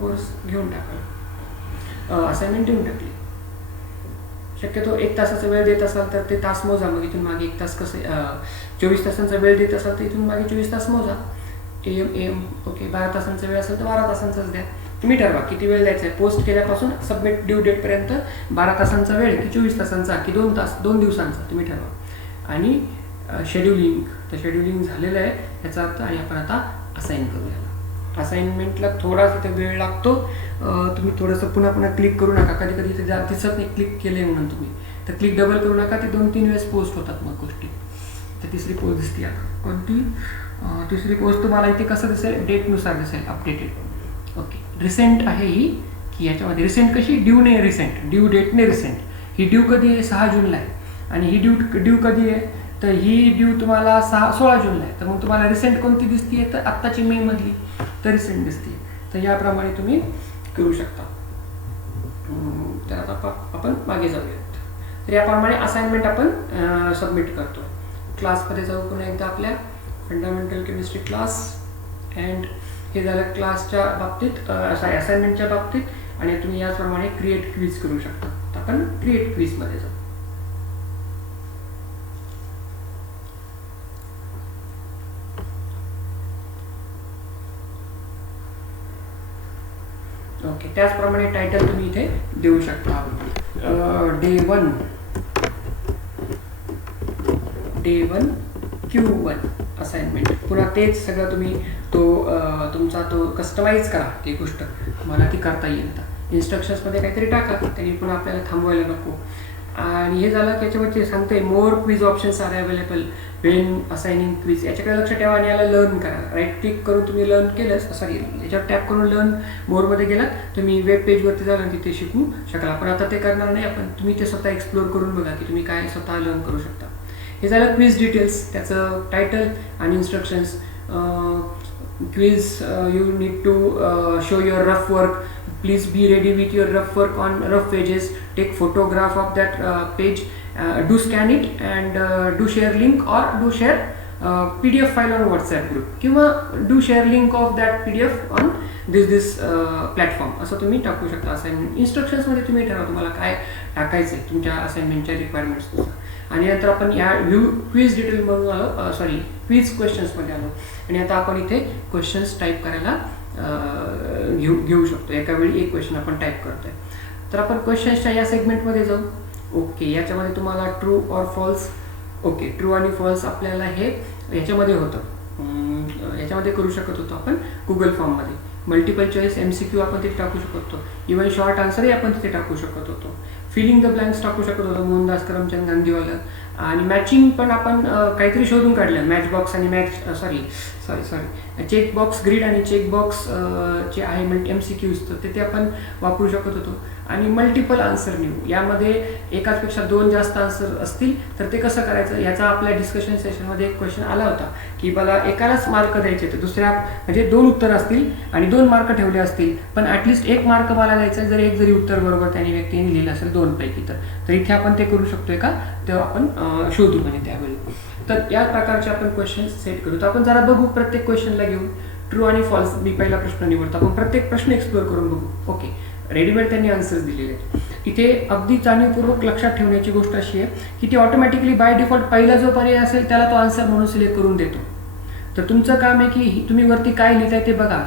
कोर्स घेऊन टाकला, असाइनमेंट देऊन टाकली. शक्यतो 1 तासाचा वेळ देत असाल तर ते तास मोजा, मग इथून मागे 1 तास कसं 24 तासांचा वेळ देत असाल तर इथून मागे 24 तास मोजा. AM okay. 12 तासांचा वेळ असेल तर 12 तासांचाच द्या. तुम्ही ठरवा किती वेळ द्यायचा आहे. पोस्ट केल्यापासून सबमिट ड्यू डेटपर्यंत 12 तासांचा वेळ की 24 तासांचा की 2 तास, 2 दिवसांचा तुम्ही ठरवा. आणि शेड्युलिंग, तर शेड्युलिंग झालेलं आहे याचा अर्थ. आणि आपण आता असाइन करूया. असाइनमेंटला थोडासा ते वेळ लागतो. तुम्ही थोडंसं पुन्हा क्लिक करू नका. कधी कधी ते दिसत नाही क्लिक केलं आहे म्हणून तुम्ही, तर क्लिक डबल करू नका. ते 2-3 वेळेस पोस्ट होतात मग गोष्टी. तर तिसरी पोस्ट दिसते आता. कोणती तिसरी पोस्ट तुम्हाला इथे कसं दिसेल, डेटनुसार दिसेल अपडेटेड. ओके, रिसेंट आहे ही, की याच्यामध्ये रिसेंट कशी, ड्यूने रिसेंट, ड्यू डेटने रिसेंट. ही ड्यू कधी आहे, 6 जूनला आहे. आणि ही ड्यू कधी आहे, तर ही ड्यू तुम्हाला 16 जूनला आहे. तर मग तुम्हाला रिसेंट कोणती दिसते, तर आत्ताची मे मधली, तर रिसेंट दिसते. तर याप्रमाणे तुम्ही करू शकता. तर आता आपण मागे जाऊयात. तर याप्रमाणे असाइनमेंट आपण सबमिट करतो. क्लासमध्ये जाऊ पुन्हा एकदा आपल्या फंडामेंटल केमिस्ट्री क्लास. अँड हे झालं क्लासच्या बाबतीत, असाइनमेंटच्या बाबतीत. आणि तुम्ही याचप्रमाणे क्रिएट क्विज करू शकता. तर आपण क्रिएट क्विजमध्ये जाऊ. ओके, त्याचप्रमाणे टायटल तुम्ही इथे देऊ शकता. Day 1 Q1 assignment. पुन्हा तेच सगळं तुम्ही तुमचा तो कस्टमाइज करा. ती गोष्ट तुम्हाला ती करता येईल. आता इन्स्ट्रक्शन्समध्ये काहीतरी टाका, त्यांनी पुन्हा आपल्याला थांबवायला नको. आणि हे झालं की याच्यावरती सांगते more quiz options are available when assigning quiz. याच्याकडे लक्ष ठेवा आणि याला लर्न करा. राईट क्लिक करून तुम्ही लर्न केलं, सॉरी याच्यावर टॅप करून लर्न मोरमध्ये गेलात तुम्ही वेब पेजवरती जाल आणि तिथे शिकू शकाल. पण आता ते करणार नाही आपण. तुम्ही ते स्वतः एक्सप्लोर करून बघा की तुम्ही काय स्वतः लर्न करू शकता. हे झालं क्विज डिटेल्स, त्याचं टायटल आणि instructions. Quiz you need to show your rough work. Please be ready with your rough work on rough pages. Take photograph of that page. Do scan it and do share link or do share PDF file on WhatsApp group. किंवा do share link of that PDF on this platform. असं तुम्ही टाकू शकता. असाइनमेंट इन्स्ट्रक्शन्समध्ये तुम्ही ठरवा तुम्हाला काय टाकायचं आहे तुमच्या असाइनमेंटच्या रिक्वायरमेंट्सनुसार. आणि नंतर आपण या क्विज डिटेलमधून आलो, सॉरी क्विज क्वेश्चन्समध्ये आलो. आणि आता आपण इथे क्वेश्चन्स टाईप करायला घेऊ शकतो. एका वेळी एक क्वेश्चन आपण टाईप करतोय. तर आपण क्वेश्चन्सच्या या सेगमेंटमध्ये जाऊ. ओके, याच्यामध्ये तुम्हाला true or false. Okay, true आणि फॉल्स आपल्याला हे याच्यामध्ये होतं, याच्यामध्ये करू शकत होतो आपण गुगल फॉर्ममध्ये. मल्टिपल चॉईस MCQ आपण तिथे टाकू शकत होतो. इव्हन शॉर्ट आन्सरही आपण तिथे टाकू शकत होतो. फिलिंग द ब्लँक्स टाकू शकत होतो मोहनदास करमचंद गांधीवाला. आणि मॅचिंग पण आपण काहीतरी शोधून काढलं. मॅच बॉक्स आणि चेक बॉक्स ग्रीड आणि चेक बॉक्स जे आहे MCQs तर ते आपण वापरू शकत होतो. आणि मल्टिपल आन्सर न्यू, यामध्ये एकाचपेक्षा 2 जास्त आन्सर असतील तर ते कसं करायचं, याचा आपल्या डिस्कशन सेशनमध्ये एक क्वेश्चन आला होता की मला एकालाच मार्क द्यायचे. तर दुसऱ्या म्हणजे 2 उत्तर असतील आणि 2 मार्क ठेवले असतील, पण ॲटलिस्ट 1 मार्क मला द्यायचा जर एक जरी उत्तर बरोबर त्याने व्यक्तीने लिहिलं असेल 2 पैकी. तर इथे आपण ते करू शकतोय का, तर आपण शोधू म्हणजे त्यावेळी. तर या प्रकारचे आपण क्वेश्चन सेट करू. तर आपण जरा बघू प्रत्येक क्वेश्चनला घेऊन. ट्रू आणि फॉल्स, मी पहिला प्रश्न निवडतो. आपण प्रत्येक प्रश्न एक्सप्लोर करून बघू. ओके, रेडीमेड त्यांनी आन्सर्स दिलेले आहेत. इथे अगदी जाणीवपूर्वक लक्षात ठेवण्याची गोष्ट अशी आहे की ती ऑटोमॅटिकली बाय डिफॉल्ट पहिला जो पर्याय असेल त्याला तो आन्सर म्हणून सिलेक्ट करून देतो. तर तुमचं काम आहे की तुम्ही वरती काय लिहिताय ते बघा,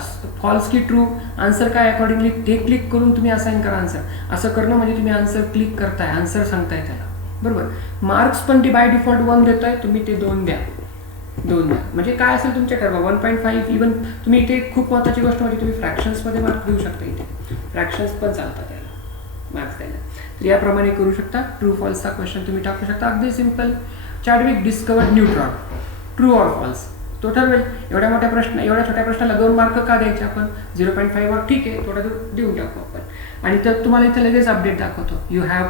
फॉल्स की ट्रू, आन्सर काय अकॉर्डिंगली ते क्लिक करून तुम्ही असाइन करा आन्सर. असं करणं म्हणजे तुम्ही आन्सर क्लिक करताय, आन्सर सांगताय त्याला, बरोबर. मार्क्स पण ती बाय डिफॉल्ट 1 देतोय, तुम्ही ते 2 द्या. म्हणजे काय असेल तुमच्या ठरवा. 1.5 इव्हन तुम्ही इथे खूप महत्त्वाची गोष्ट म्हणजे तुम्ही फ्रॅक्शन्समध्ये मार्क देऊ शकता. इथे फ्रॅक्शन्स पण चालतात त्याला मार्क्स द्यायला. तर याप्रमाणे करू शकता. ट्रू फॉल्सचा क्वेश्चन तुम्ही टाकू शकता. अगदी simple. Chadwick discovered neutron, true or false, तो ठरवेल. एवढ्या छोट्या प्रश्नाला 2 मार्क का द्यायचे आपण, 0.5 वर ठीक आहे, थोडा देऊन टाकू आपण. आणि तर तुम्हाला इथे लगेच अपडेट दाखवतो. You have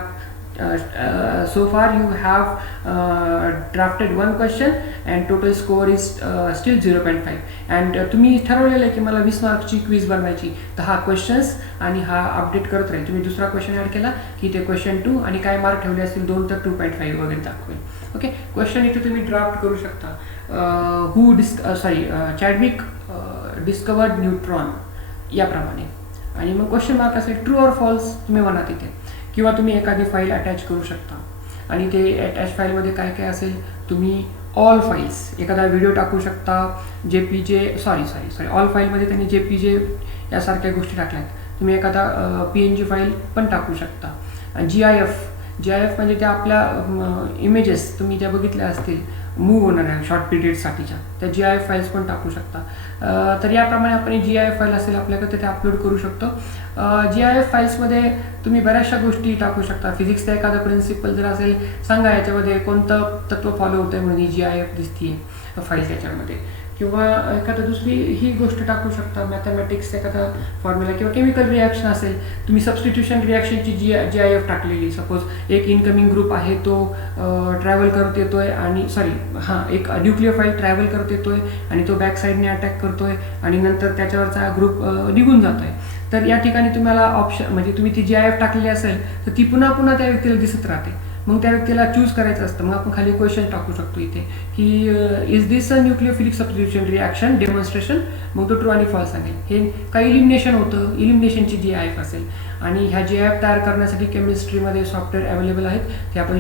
so far you have drafted 1 question and total score is still 0.5. and तुम्ही ठरवलेलं आहे की मला 20 मार्कची क्विज बनवायची. तर हा क्वेश्चन्स आणि हा अपडेट करत राहील. तुम्ही दुसरा क्वेश्चन ॲड केला की ते क्वेश्चन 2 आणि काय मार्क ठेवले असतील 2 तर 2.5 वगैरे दाखवेल. ओके, क्वेश्चन इथे तुम्ही ड्राफ्ट करू शकता. चॅडविक डिस्कवर्ड न्यूट्रॉन याप्रमाणे. आणि मग क्वेश्चन मार्क असेल ट्रू ऑर फॉल्स तुम्ही म्हणा तिथे. किंवा तुम्ही एखादी फाईल अटॅच करू शकता. आणि ते अटॅच फाईलमध्ये काय काय असेल, तुम्ही ऑल फाईल्स, एखादा व्हिडिओ टाकू शकता. ऑल फाईलमध्ये त्यांनी JPG यासारख्या गोष्टी टाकल्यात. तुम्ही एखादा PNG फाईल पण टाकू शकता. GIF म्हणजे त्या आपल्या इमेजेस तुम्ही ज्या बघितल्या असतील मूव्ह होणाऱ्या शॉर्ट पिरियडसाठीच्या, त्या GIF फाईल्स पण टाकू शकता. तर याप्रमाणे आपण GIF फाईल असेल आपल्याकडे ते अपलोड करू शकतो. GIF फाईल्समध्ये तुम्ही बऱ्याचशा गोष्टी टाकू शकता. फिजिक्सचा एखादा प्रिन्सिपल जर असेल, सांगा याच्यामध्ये कोणतं तत्व फॉलो होतं आहे म्हणून ही GIF दिसतीये फाईल त्याच्यामध्ये. किंवा एखादा दुसरी ही गोष्ट टाकू शकता, मॅथमॅटिक्स एखादा फॉर्म्युला किंवा केमिकल रिॲक्शन असेल, तुम्ही सबस्टिट्यूशन रिॲक्शनची GIF टाकलेली, सपोज एक इनकमिंग ग्रुप आहे तो ट्रॅव्हल करत येतोय आणि एक न्यूक्लियोफाईल ट्रॅव्हल करत येतोय आणि तो बॅक साईडने अटॅक करतोय आणि नंतर त्याच्यावरचा ग्रुप निघून जातोय. तर या ठिकाणी तुम्हाला ऑप्शन म्हणजे तुम्ही ती GIF टाकलेली असेल तर ती पुन्हा पुन्हा त्या व्यक्तीला दिसत राहते. मग त्या व्यक्तीला चूज करायचं असतं. मग आपण खाली क्वेश्चन टाकू शकतो इथे की is this a nucleophilic substitution reaction demonstration, मग तो ट्रू आणि फॉल्स सांगेल. हे काही इलिमिनेशन होतं, इलिमिनेशनची GIF असेल आणि ह्या GIF तयार करण्यासाठी केमिस्ट्रीमध्ये सॉफ्टवेअर अवेलेबल आहेत, ते आपण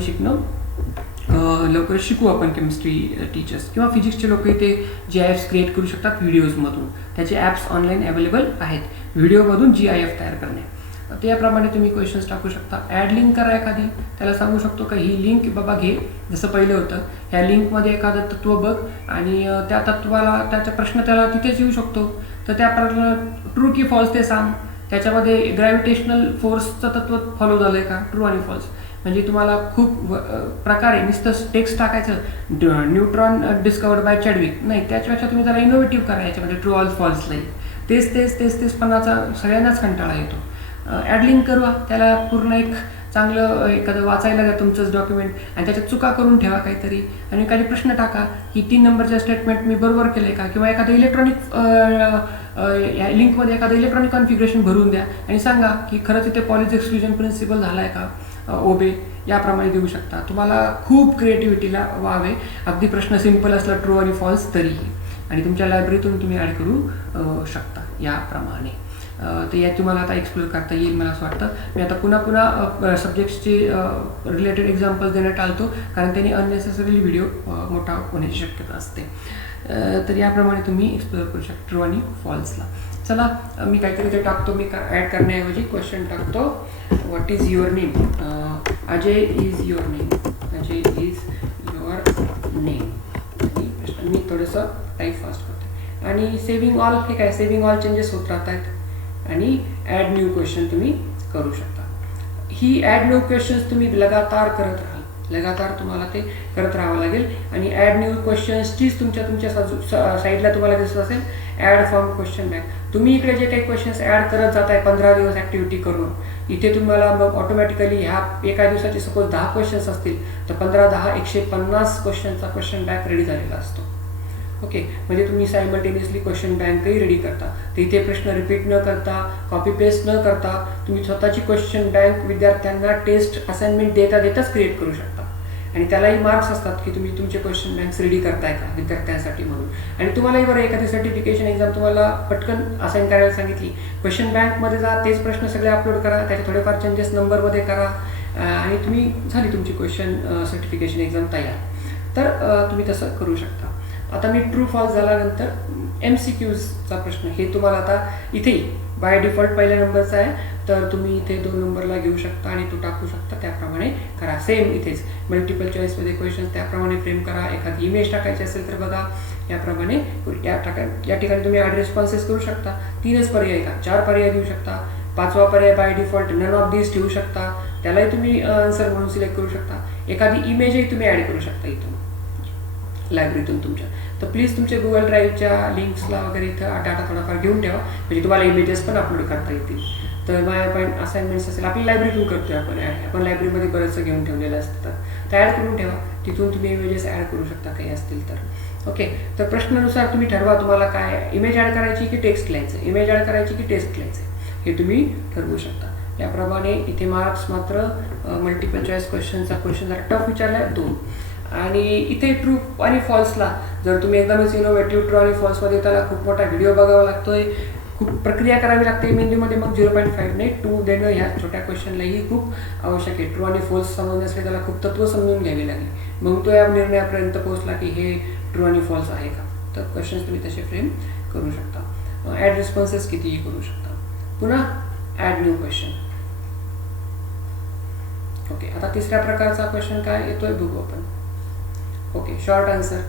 लवकर शिकू आपण केमिस्ट्री टीचर्स किंवा फिजिक्सचे लोक इथे GIFs क्रिएट करू शकतात व्हिडिओजमधून. त्याचे ॲप्स ऑनलाईन अवेलेबल आहेत व्हिडिओमधून GIF तयार करणे. त्याप्रमाणे तुम्ही क्वेश्चन्स टाकू शकता. ॲड लिंक करा एखादी, त्याला सांगू शकतो का ही लिंक बाबा घे, जसं पहिलं होतं ह्या लिंकमध्ये एखादं तत्त्व बघ आणि त्या तत्वाला त्याचा प्रश्न त्याला तिथेच येऊ शकतो. तर त्या ट्रू की फॉल्स ते सांग. त्याच्यामध्ये ग्रॅव्हिटेशनल फोर्सचं तत्व फॉलो झालं आहे का, ट्रू आणि फॉल्स. म्हणजे तुम्हाला खूप प्रकारे नुसतं टेक्स्ट टाकायचं न्यूट्रॉन डिस्कवर्ड बाय चॅडविक नाही, त्याच्यापेक्षा तुम्ही त्याला इनोव्हेटिव्ह करा याच्यामध्ये ट्रू ऑल फॉल्स नाही. तेच पणाचा सगळ्यांनाच कंटाळा येतो. ॲड लिंक करा, त्याला पूर्ण एक चांगलं एखादं वाचायला द्या तुमचंच डॉक्युमेंट आणि त्याच्यात चुका करून ठेवा काहीतरी आणि काही प्रश्न टाका की 3 नंबरच्या स्टेटमेंट मी बरोबर केलं आहे का, किंवा एखादं इलेक्ट्रॉनिक या लिंकमध्ये एखादं इलेक्ट्रॉनिक कॉन्फिगरेशन भरून द्या आणि सांगा की खरंच इथे पॉलिस एक्सक्लुजन प्रिन्सिपल झाला आहे का, ओबे याप्रमाणे देऊ शकता. तुम्हाला खूप क्रिएटिव्हिटीला वाव आहे. अगदी प्रश्न सिम्पल असला ट्रू आणि फॉल्स तरीही, आणि तुमच्या लायब्ररीतून तुम्ही ॲड करू शकता याप्रमाणे. तर या तुम्हाला आता एक्सप्लोर करता येईल मला असं वाटतं. मी आता पुन्हा सब्जेक्ट्सचे रिलेटेड एक्झाम्पल्स देणं टाळतो, कारण त्यांनी अननेसेसरी व्हिडिओ मोठा होण्याची शक्यता असते. तर याप्रमाणे तुम्ही एक्सप्लोर करू शकता ट्रू आणि फॉल्सला. चला मी काहीतरी ते टाकतो, मी ॲड करण्याऐवजी क्वेश्चन टाकतो. What is your name, Ajay is your name, Ajay is your name. मी थोडंसं टाईप फास्ट करते आणि सेव्हिंग ऑल. हे काय सेव्हिंग ऑल चेंजेस होत राहत आहेत आणि ॲड न्यू क्वेश्चन तुम्ही करू शकता. ही ॲड न्यू क्वेश्चन्स तुम्ही लगातार करत राहाल, लगातार तुम्हाला ते करत राहावं लागेल. आणि ॲड न्यू क्वेश्चन्सचीच तुमच्या साईडला तुम्हाला दिसत असेल ॲड फ्रॉम क्वेश्चन बँक. तुम्ही इकडे जे काही क्वेश्चन्स ॲड करत जात आहे 15 दिवस ॲक्टिव्हिटी करून, इथे तुम्हाला मग ऑटोमॅटिकली ह्या एका दिवसाचे सपोज 10 क्वेश्चन्स असतील तर 15-10 150 क्वेश्चनचा क्वेश्चन बँक रेडी झालेला असतो. ओके, म्हणजे तुम्ही सायमल्टेनियसली क्वेश्चन बँकही रेडी करता. तर इथे प्रश्न रिपीट न करता, कॉपी पेस्ट न करता तुम्ही स्वतःची क्वेश्चन बँक विद्यार्थ्यांना टेस्ट असाइनमेंट देताच क्रिएट करू शकता. आणि त्यालाही मार्क्स असतात की तुम्ही तुमचे क्वेश्चन बँक्स रेडी करताय का विद्यार्थ्यांसाठी म्हणून. आणि तुम्हालाही बरं एखादी सर्टिफिकेशन एक्झाम तुम्हाला पटकन असाइन करायला सांगितली, क्वेश्चन बँकमध्ये जा, तेच प्रश्न सगळे अपलोड करा, त्याचे थोडेफार चेंजेस नंबरमध्ये करा आणि तुम्ही झाली तुमची क्वेश्चन सर्टिफिकेशन एक्झाम तयार. तर तुम्ही तसं करू शकता. आता मी ट्रू फॉल्स झाल्यानंतर MCQचा प्रश्न हे तुम्हाला आता इथेही बाय डिफॉल्ट पहिल्या नंबरचा आहे, तर तुम्ही इथे 2 नंबरला घेऊ शकता आणि तो टाकू शकता. त्याप्रमाणे करा. सेम इथेच मल्टिपल चॉईसमध्ये क्वेश्चन त्याप्रमाणे फ्रेम करा. एखादी इमेज टाकायची असेल तर बघा याप्रमाणे या ठिकाणी तुम्ही ॲड रिस्पॉन्सेस करू शकता. 3च पर्याय का 4 पर्याय देऊ शकता. 5वा पर्याय बाय डिफॉल्ट नन ऑफ दिस ठेवू शकता, त्यालाही तुम्ही आन्सर म्हणून सिलेक्ट करू शकता. एखादी इमेजही तुम्ही ॲड करू शकता इथून लायब्ररीतून तुमच्या. तर प्लीज तुमच्या गुगल ड्राईव्हच्या लिंक्सला वगैरे इथं डाटा थोडाफार घेऊन ठेवा, म्हणजे तुम्हाला इमेजेस पण अपलोड करता येतील. तर माझ्या पण असाइनमेंट्स असेल आपल्या लायब्ररीतून करतोय आपण लायब्ररीमध्ये बरंचसं घेऊन ठेवलेलं असतं, तर ॲड करून ठेवा. तिथून तुम्ही इमेजेस ॲड करू शकता काही असतील तर. ओके, तर प्रश्नानुसार तुम्ही ठरवा तुम्हाला काय इमेज ॲड करायची की टेक्स्ट लिहायचं, इमेज ॲड करायची की टेक्स्ट लिहायचं, हे तुम्ही ठरवू शकता. याप्रमाणे इथे मार्क्स मात्र मल्टिपल चॉईस क्वेश्चनचा क्वेश्चन जरा टफ विचारला आहे 2. आणि इथे ट्रू आणि फॉल्सला जर तुम्ही एकदमच इनोव्हेटिव्ह ट्रू आणि फॉल्समध्ये त्याला खूप मोठा व्हिडिओ बघावा लागतोय, खूप प्रक्रिया करावी लागते मेंदूमध्ये, मग 0.5 नाही 2 देणं ह्या छोट्या क्वेश्चनलाही खूप आवश्यक आहे. ट्रू आणि फॉल्स समजण्यासाठी त्याला खूप तत्व समजून घ्यावी लागेल, मग तो या निर्णयापर्यंत पोहोचला की हे ट्रू आणि फॉल्स आहे का. तर क्वेश्चन्स तुम्ही तसे फ्रेम करू शकता. ॲड रिस्पॉन्सेस कितीही करू शकता. पुन्हा ॲड न्यू क्वेश्चन. ओके, आता तिसऱ्या प्रकारचा क्वेश्चन काय येतोय बघू आपण. Okay, short answer.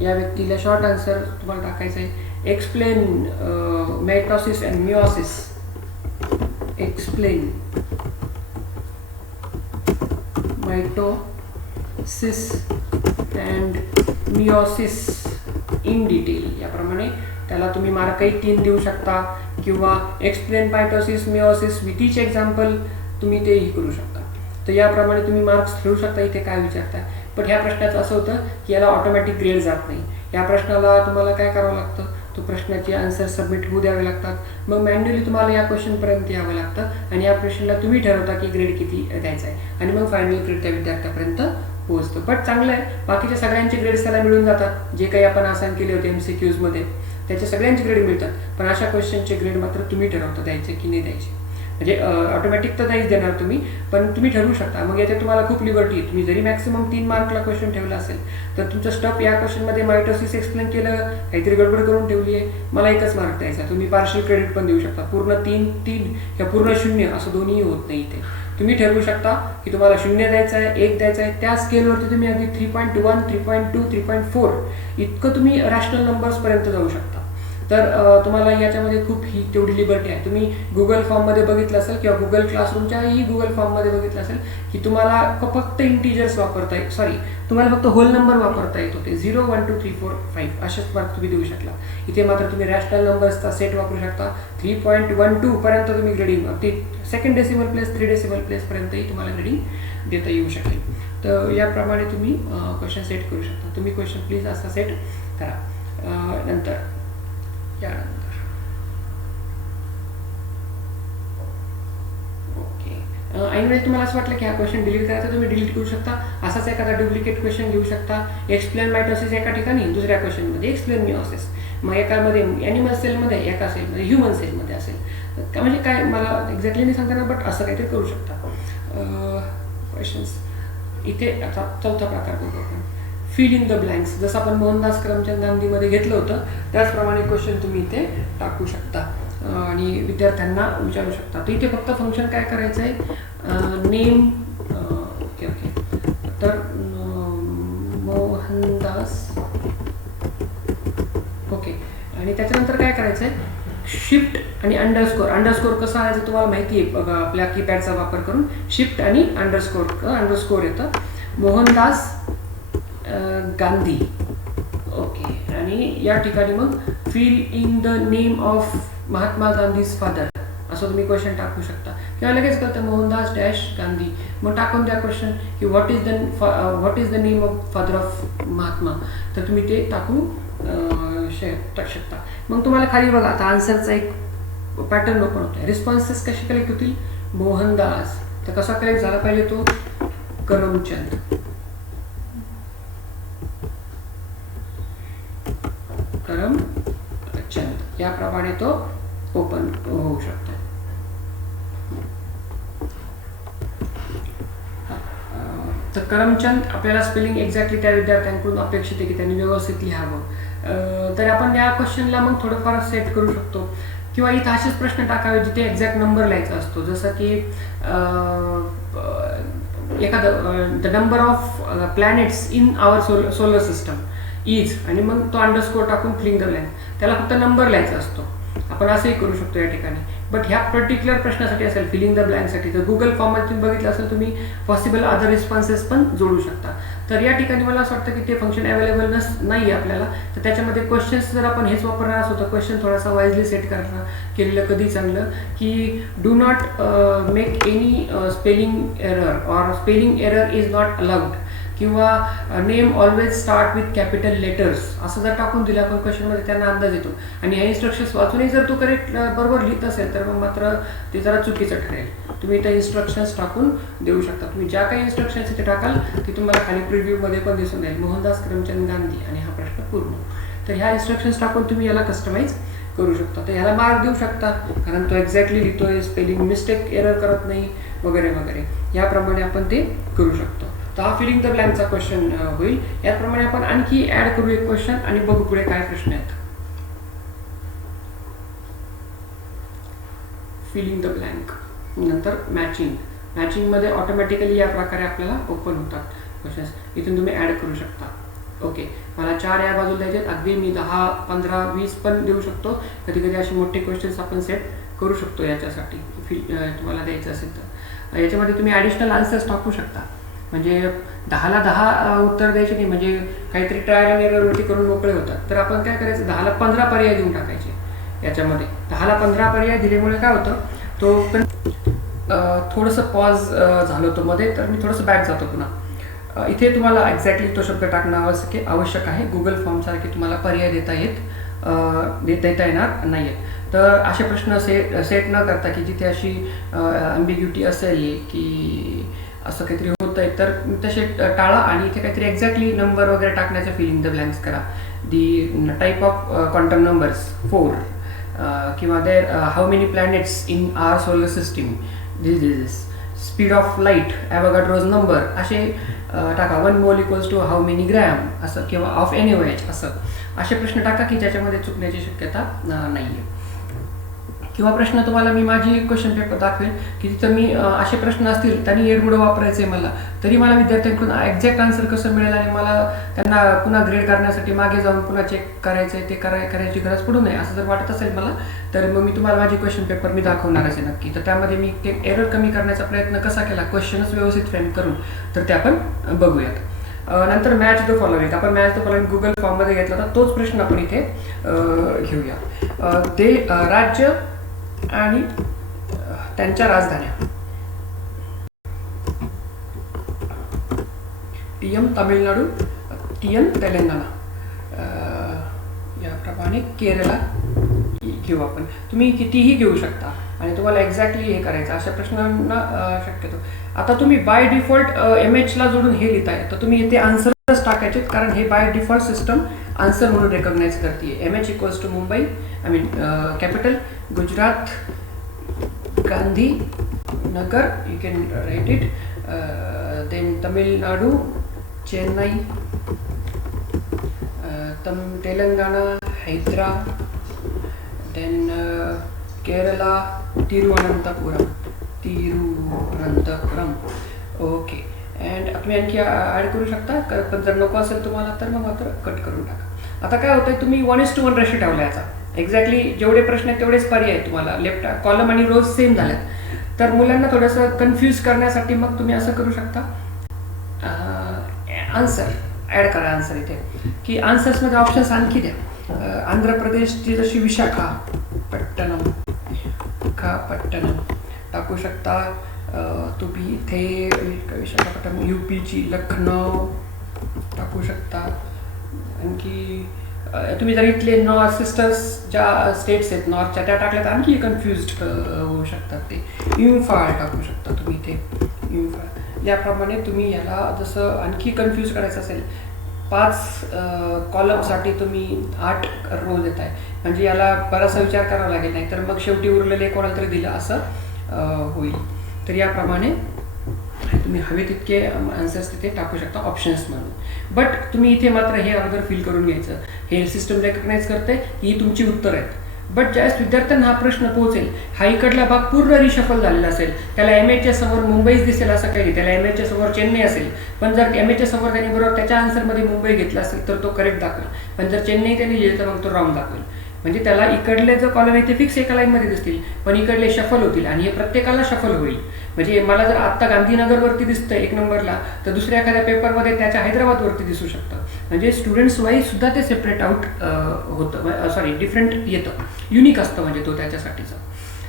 या व्यक्तीला शॉर्ट आन्सर तुम्हाला टाकायचं आहे. Explain mitosis and meiosis. Explain mitosis and meiosis in detail, याप्रमाणे त्याला तुम्ही मार्कही 3 देऊ शकता किंवा explain mitosis meiosis with each example तुम्ही तेही करू शकता. तर याप्रमाणे तुम्ही मार्क्स ठेवू शकता. इथे काय विचारताय, पण ह्या प्रश्नाचं असं होतं की याला ऑटोमॅटिक ग्रेड जात नाही. या प्रश्नाला तुम्हाला काय करावं लागतं, तो प्रश्नाचे आन्सर सबमिट होऊ द्यावे लागतात. मग मॅन्युअली तुम्हाला या क्वेश्चनपर्यंत यावं लागतं आणि या क्वेश्चनला तुम्ही ठरवता की ग्रेड किती द्यायचा आहे आणि मग फायनल ग्रेड त्या विद्यार्थ्यापर्यंत पोहोचतो. बट चांगलं आहे, बाकीच्या सगळ्यांचे ग्रेड्स त्याला मिळून जातात. जे काही आपण असाइन केले होते MCQजमध्ये त्याचे सगळ्यांचे ग्रेड मिळतात, पण अशा क्वेश्चनचे ग्रेड मात्र तुम्ही ठरवता द्यायचे की नाही द्यायचे. म्हणजे ऑटोमॅटिक तर नाहीच देणार तुम्ही, पण तुम्ही ठरवू शकता. मग याच्यात तुम्हाला खूप लिबर्टी आहे. तुम्ही जरी मॅक्सिमम 3 मार्कला क्वेश्चन ठेवला असेल तर तुमचं स्टफ या क्वेश्चनमध्ये मायटोसिस एक्सप्लेन केलं, काहीतरी गडबड करून ठेवली आहे, मला 1च मार्क द्यायचा. तुम्ही पार्शियल क्रेडिट पण देऊ शकता. पूर्ण 3 किंवा पूर्ण 0 असं दोन्ही होत नाही इथे. तुम्ही ठरवू शकता की तुम्हाला 0 द्यायचं आहे, 1 द्यायचं आहे. त्या स्केलवरती तुम्ही अगदी 3.1, 3.2, 3.4 इतकं तुम्ही रॅशनल नंबर्सपर्यंत जाऊ शकता. तर तुम्हाला याच्यामध्ये खूप ही तेवढी लिबर्टी आहे. तुम्ही गुगल फॉर्ममध्ये बघितलं असेल किंवा गुगल क्लासरूमच्याही गुगल फॉर्ममध्ये बघितलं असेल की तुम्हाला फक्त इंटिजर्स वापरता येईल, तुम्हाला फक्त होल नंबर वापरता येत होते. 0, 1, 2, 3, 4, 5 असेच मार्क तुम्ही देऊ शकला. इथे मात्र तुम्ही रॅशनल नंबर्सचा सेट वापरू शकता. 3.12 पर्यंत तुम्ही ग्रेडिंग, ते 2nd डेसिमल प्लेस 3 डेसिमल प्लेसपर्यंतही तुम्हाला ग्रेडिंग देता येऊ शकेल. तर याप्रमाणे तुम्ही क्वेश्चन सेट करू शकता. तुम्ही क्वेश्चन प्लीज असा सेट करा. नंतर यानंतर ओके, ऐनवेळी तुम्हाला असं वाटलं की हा क्वेश्चन डिलीट करायचा, तुम्ही डिलीट करू शकता. असाच एखादा डुप्लिकेट क्वेश्चन घेऊ शकता. एक्सप्लेन मायटोसिस एका ठिकाणी, दुसऱ्या क्वेश्चनमध्ये एक्सप्लेन मिओसिस, मग एकामध्ये ॲनिमल सेलमध्ये, एका सेलमध्ये ह्युमन सेलमध्ये असेल. म्हणजे काय मला एक्झॅक्टली नाही सांगता येणार, बट असं काहीतरी करू शकता. क्वेश्चन्स इथे आता चौथा प्रकार बघू आपण, फिल इन द ब्लँक्स. जसं आपण मोहनदास करमचंद गांधीमध्ये घेतलं होतं त्याचप्रमाणे क्वेश्चन तुम्ही इथे टाकू शकता आणि विद्यार्थ्यांना विचारू शकता. तर इथे फक्त फंक्शन काय करायचं आहे, नेम, ओके ओके, तर मोहनदास, ओके, आणि त्याच्यानंतर काय करायचं आहे, शिफ्ट आणि अंडरस्कोर कसं आहे तुम्हाला माहिती आहे बघा, आपल्या कीपॅडचा वापर करून शिफ्ट आणि अंडरस्कोर येतं. मोहनदास गांधी, ओके, आणि या ठिकाणी मग fill in the name of Mahatma Gandhi's father असं तुम्ही क्वेश्चन टाकू शकता किंवा लगेच कळतं मोहनदास डॅश गांधी, मग टाकून द्या क्वेश्चन की what is the name of father of Mahatma, तर तुम्ही ते टाकू शकता. मग तुम्हाला खाली बघा आता आन्सरचा एक पॅटर्न ओपन होतो. रिस्पॉन्सेस कसे कलेक्ट होतील, मोहनदास, तर कसा कलेक्ट झाला पाहिजे तो, करमचंद, याप्रमाणे तो ओपन होऊ शकतो. तर करमचंद आपल्याला स्पेलिंग एक्झॅक्टली त्या विद्यार्थ्यांकडून अपेक्षित आहे की त्यांनी व्यवस्थित लिहावं. तर आपण या क्वेश्चनला मग थोडंफार सेट करू शकतो किंवा इथं असेच प्रश्न टाकावे जिथे एक्झॅक्ट नंबर लिहायचा असतो. जसं की एखादं the number of planets in our solar system is, आणि मग तो अंडरस्कोर टाकून फिलिंग द ब्लँक, त्याला फक्त नंबर लिहायचा असतो. आपण असंही करू शकतो या ठिकाणी. बट ह्या पर्टिक्युलर प्रश्नासाठी असेल फिलिंग द ब्लँकसाठी तर गुगल फॉर्ममध्ये तुम्ही बघितलं असेल तुम्ही पॉसिबल अदर रिस्पॉन्सेस पण जोडू शकता. तर या ठिकाणी मला असं वाटतं की ते फंक्शन अवेलेबल नाही आहे आपल्याला, तर त्याच्यामध्ये क्वेश्चन्स जर आपण हेच वापरणार असतो तर क्वेश्चन थोडासा वाईजली सेट केलेलं कधी चांगलं की do not make any spelling error or spelling error is not allowed किंवा name always start with capital letters असं जर टाकून दिलं आपण क्वेश्चनमध्ये त्यांना अंदाज येतो. आणि ह्या इन्स्ट्रक्शन्स वाचूनही जर तो करेक्ट बरोबर लिहित असेल तर मग मात्र ते जरा चुकीचं ठरेल. तुम्ही त्या इन्स्ट्रक्शन्स टाकून देऊ शकता. तुम्ही ज्या काही इन्स्ट्रक्शन्स इथे टाकाल ती तुम्हाला खाली प्रिव्ह्यूमध्ये पण दिसून जाईल, मोहनदास करमचंद गांधी आणि हा प्रश्न पूर्ण. तर ह्या इन्स्ट्रक्शन्स टाकून तुम्ही याला कस्टमाइज करू शकता. तर ह्याला मार्क देऊ शकता कारण तो एक्झॅक्टली लिहितोय, स्पेलिंग मिस्टेक एरर करत नाही वगैरे वगैरे, याप्रमाणे आपण ते करू शकतो. तर हा फिलिंग द ब्लँकचा क्वेश्चन होईल. याप्रमाणे आपण आणखी ऍड करू एक क्वेश्चन आणि बघू पुढे काय प्रश्न आहेत. फिलिंग द ब्लँक नंतर मॅचिंगमध्ये ऑटोमॅटिकली या प्रकारे आपल्याला ओपन होतात क्वेश्चन्स. इथून तुम्ही ऍड करू शकता. ओके, मला 4 या बाजूला द्यायचे, अगदी मी 10, 15, 20 पण देऊ शकतो. कधी कधी असे मोठे क्वेश्चन्स आपण सेट करू शकतो याच्यासाठी तुम्हाला द्यायचं असेल तर. याच्यामध्ये तुम्ही ॲडिशनल आन्सर्स टाकू शकता. म्हणजे 10ला 10 उत्तर द्यायचे नाही, म्हणजे काहीतरी ट्रायल अँड एररवरती करून मोकळे होतात. तर आपण काय करायचं, 10ला 15 पर्याय देऊन टाकायचे. याच्यामध्ये 10ला 15 पर्याय दिल्यामुळे काय होतं, तो पण थोडंसं पॉज झालं होतं मध्ये, तर मी थोडंसं बॅक जातो पुन्हा. इथे तुम्हाला एक्झॅक्टली तो शब्द टाकणं आवश्यक आहे. गुगल फॉर्मसारखे तुम्हाला पर्याय देता येणार नाही आहेत. तर असे प्रश्न सेट न करता की जिथे अशी अम्बिग्युटी असेल की असं काहीतरी होतं आहे, तर तसे टाळा आणि इथे काहीतरी एक्झॅक्टली नंबर वगैरे टाकण्याचं फिलिंग द ब्लँक्स करा. The type of quantum numbers 4 किंवा there how many planets in our solar system, this speed of light, Avogadro's number, असे टाका. 1 mole equals to how many gram असं, किंवा ऑफ एनी वेज असं असे प्रश्न टाका की ज्याच्यामध्ये चुकण्याची शक्यता नाही आहे. किंवा प्रश्न तुम्हाला मी माझी क्वेश्चन पेपर दाखवेल की तिथं मी असे प्रश्न असतील, त्यांनी एडमुडं वापरायचं आहे मला, तरी मला विद्यार्थ्यांकडून एक्झॅक्ट आन्सर कसं मिळेल आणि मला त्यांना पुन्हा ग्रेड करण्यासाठी मागे जाऊन पुन्हा चेक करायचं आहे, ते करायची गरज पडू नये असं जर वाटत असेल मला, तर मग मी तुम्हाला माझी क्वेश्चन पेपर मी दाखवणारच आहे नक्की. तर त्यामध्ये मी ते एरर कमी करण्याचा प्रयत्न कसा केला, क्वेश्चनच व्यवस्थित फ्रेम करून, तर ते आपण बघूयात. नंतर मॅच द फॉलोइंग, आपण मॅच द फॉलोइंग गुगल फॉर्ममध्ये घेतला तर तोच प्रश्न आपण इथे घेऊया. ते राज्य आणि त्यांच्या राजधान्या. TM तामिळनाडू, TN तेलंगणा, याप्रमाणे केरला घेऊ आपण. तुम्ही कितीही घेऊ शकता आणि तुम्हाला एक्झॅक्टली हे करायचं अशा प्रश्नांना शक्यतो. आता तुम्ही बाय डिफॉल्ट MH ला जोडून हे लिहिताय, तर तुम्ही इथे आन्सरच टाकायचे, कारण हे बाय डिफॉल्ट सिस्टम आन्सर म्हणून रेकॉग्नाइज करते. MH equals to Mumbai, capital Gujarat, Gandhi Nagar, you can write it, then Tamil Nadu, Chennai, Telangana, हैदरा, then Kerala, Thiruvananthapuram. Okay. And तुम्ही आणखी ॲड करू शकता, पण जर नको असेल तुम्हाला तर मग मात्र कट करून टाका. आता काय होतंय, तुम्ही 1:1 रेशो ठेवला याचा. एक्झॅक्टली जेवढे प्रश्न आहेत तेवढेच पर्याय आहेत तुम्हाला, लेफ्ट कॉलम आणि रोज सेम झाल्यात. तर मुलांना थोडंसं कन्फ्यूज करण्यासाठी मग तुम्ही असं करू शकता, आन्सर ॲड करा. आन्सर इथे की आन्सर्समध्ये ऑप्शन्स आणखी द्या. आंध्र प्रदेशची जशी विशाखापट्टणम टाकू शकता तुम्ही इथे. विशाखापट्टणम. UPची लखनौ टाकू शकता. आणखी तुम्ही जर इथले नॉर्थ सिस्टर्स ज्या स्टेट्स आहेत नॉर्थच्या त्या टाकल्या तर आणखी कन्फ्युज्ड होऊ शकतात. ते इम्फाळ टाकू शकता तुम्ही इथे, इम्फाळ. याप्रमाणे तुम्ही याला जसं आणखी कन्फ्यूज करायचं असेल, 5 कॉलमसाठी तुम्ही 8 रो देत आहे, म्हणजे याला बराचसा विचार करावा लागेल, नाही तर मग शेवटी उरलेले कोणाला तरी दिलं असं होईल. तर याप्रमाणे तुम्ही हवे तितके आन्सर्स तिथे टाकू शकता ऑप्शन्स म्हणून. बट तुम्ही इथे मात्र हे अगोदर फिल करून घ्यायचं, हे सिस्टम रेकग्नाइज करते ही तुमची उत्तर आहेत. बट ज्यावेळेस विद्यार्थ्यांना हा प्रश्न पोहोचेल, हा इकडला भाग पूर्ण रिशफल झालेला असेल, त्याला MHच्या समोर मुंबईच दिसेल असं काही नाही, त्याला MHच्या समोर चेन्नई असेल, पण जर MHच्या समोर त्यांनी बरोबर त्याच्या आन्सरमध्ये मुंबई घेतला असेल तर तो करेक्ट दाखवेल, पण जर चेन्नई त्यांनी लिहिलं तर मग तो रॉंग दाखवेल. म्हणजे त्याला इकडले जो कॉलम आहे ते फिक्स एका लाईनमध्ये दिसतील, पण इकडले शफल होतील आणि हे प्रत्येकाला शफल होईल. म्हणजे मला जर आत्ता गांधीनगरवरती दिसतं 1 नंबरला, तर दुसऱ्या एखाद्या पेपरमध्ये त्याच्या हैदराबादवरती दिसू शकतं. म्हणजे स्टुडंट्स वाईज सुद्धा ते सेपरेट आउट होतं, डिफरंट येतं, युनिक असतं म्हणजे तो त्याच्यासाठीचं.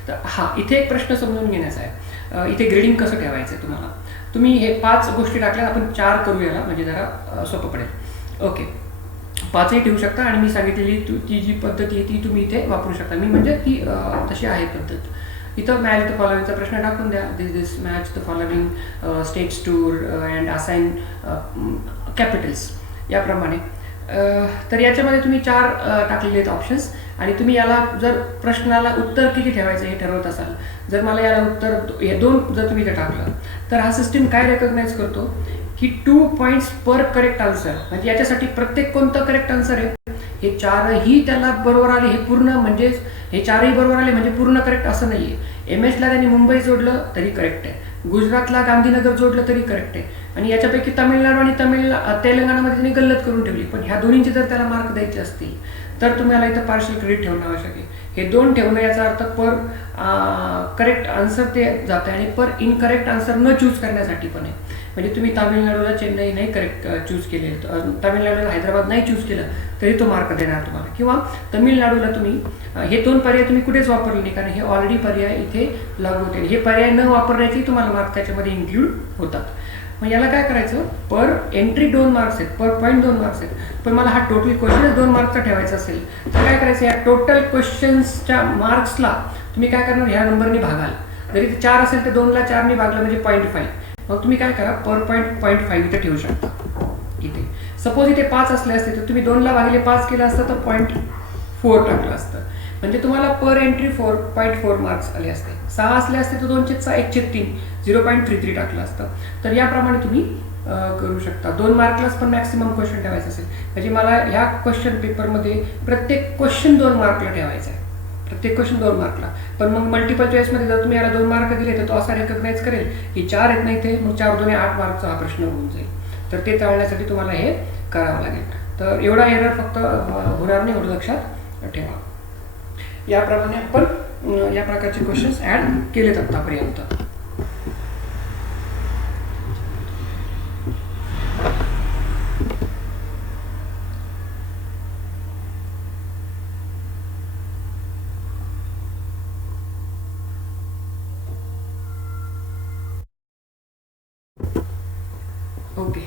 तर हा इथे एक प्रश्न समजून घेण्याचा आहे, इथे ग्रेडिंग कसं ठेवायचं आहे तुम्हाला. तुम्ही हे 5 गोष्टी टाकल्या, आपण 4 करू याला, म्हणजे जरा सोपं पडेल. ओके, 5ही ठेवू शकता आणि मी सांगितलेली ती जी पद्धती आहे ती तुम्ही इथे वापरू शकता. मी म्हणजे ती तशी आहे पद्धत. इथं मॅच द फॉलोइंगचा प्रश्न टाकून द्या. This match the following states tour and assign capitals, याप्रमाणे. तर याच्यामध्ये तुम्ही 4 टाकलेले आहेत ऑप्शन्स, आणि तुम्ही याला जर प्रश्नाला उत्तर किती ठेवायचं हे ठरवत असाल, जर मला याला उत्तर हे 2 जर तुम्ही इथे टाकलं तर हा सिस्टीम काय रेकॉग्नाइज करतो की 2 पॉईंट्स पर करेक्ट आन्सर. म्हणजे याच्यासाठी प्रत्येक कोणतं करेक्ट आन्सर आहे, हे 4ही त्याला बरोबर आले, हे पूर्ण म्हणजे हे 4ही बरोबर आले म्हणजे पूर्ण करेक्ट असं नाही आहे. MHला त्यांनी मुंबई जोडलं तरी करेक्ट आहे, गुजरातला गांधीनगर जोडलं तरी करेक्ट आहे, आणि याच्यापैकी तामिळनाडू आणि तेलंगणामध्ये त्यांनी गल्लत करून ठेवली. पण ह्या दोन्हींचे जर त्याला मार्क द्यायचे असतील तर तुम्हाला इथं पार्शियल क्रेडिट ठेवणं आवश्यक आहे. हे 2 ठेवणं याचा अर्थ पर करेक्ट आन्सर ते जातं आणि पर इनकरेक्ट आन्सर न चूज करण्यासाठी पण आहे. म्हणजे तुम्ही तामिळनाडूला चेन्नई नाही करेक्ट चूज केले, तामिळनाडूला हैदराबाद नाही चूज केलं तरी तो मार्क देणार तुम्हाला. किंवा तामिळनाडूला तुम्ही हे 2 पर्याय तुम्ही कुठेच वापरले नाही, कारण हे ऑलरेडी पर्याय इथे लागू होते. हे पर्याय न वापरण्याची तुम्हाला मार्क त्याच्यामध्ये इन्क्लूड होतात. मग याला काय करायचं, पर एंट्री 2 मार्क्स आहेत, पर पॉईंट 2 मार्क्स आहेत, पण मला हा टोटल क्वेश्चन 2 मार्क्सचा ठेवायचा असेल तर काय करायचं, या टोटल क्वेश्चन्सच्या मार्क्सला तुम्ही काय करणार, ह्या नंबरनी भागाल. जरी ते 4 असेल तर 2ला 4ने भागलं म्हणजे 0.5. मग तुम्ही काय करा, पर पॉईंट 0.5 इथे ठेवू शकता. इथे सपोज इथे 5 असले असते तर तुम्ही 2ला भागिले 5 केलं असतं तर 0.4 टाकलं असतं, म्हणजे तुम्हाला पर एंट्री 4.4 मार्क्स आले असते. 6 असले असते तर 2/6 1/3 0.33 टाकलं असतं. तर याप्रमाणे तुम्ही करू शकता. 2 मार्कलाच पण मॅक्सिमम क्वेश्चन ठेवायचं असेल, म्हणजे मला ह्या क्वेश्चन पेपरमध्ये प्रत्येक क्वेश्चन 2 मार्कला ठेवायचा आहे, प्रत्येक क्वेश्चन 2 मार्कला. पण मग मल्टिपल चॉईसमध्ये जर तुम्ही याला 2 मार्क दिले तर तो असा रेकग्नाइज करेल की 4 आहेत नाही ते, मग 4 2 8 मार्कचा हा प्रश्न होऊन जाईल. तर ते टाळण्यासाठी तुम्हाला हे करावं लागेल. तर एवढा एरर फक्त होणार नाही, एवढं लक्षात ठेवा. याप्रमाणे आपण या प्रकारचे क्वेश्चन्स ॲड केलेत आतापर्यंत. ओके,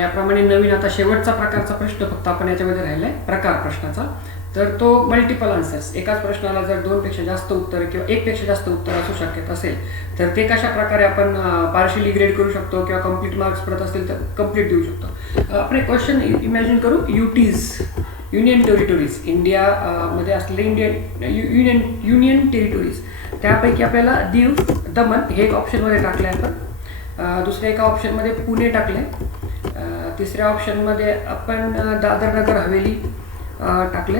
याप्रमाणे नवीन आता शेवटचा प्रकारचा प्रश्न फक्त आपण याच्यामध्ये राहिला आहे, प्रकार प्रश्नाचा. तर तो मल्टिपल आन्सर्स, एकाच प्रश्नाला जर 2 पेक्षा जास्त उत्तर किंवा 1 पेक्षा जास्त उत्तर असू शक्यत असेल तर ते कशा प्रकारे आपण पार्शियली ग्रेड करू शकतो किंवा कम्प्लीट मार्क्स पडत असतील तर कम्प्लीट देऊ शकतो. आपण एक क्वेश्चन इमॅजिन करू, युटीज, युनियन टेरिटोरीज, इंडिया मध्ये असलेले युनियन टेरिटोरीज, त्यापैकी आपल्याला दीव दमन हे एक ऑप्शनमध्ये टाकले आपण, दुसऱ्या एका ऑप्शनमध्ये पुणे टाकले, तिसऱ्या ऑप्शनमध्ये आपण दादर नगर हवेली टाकले,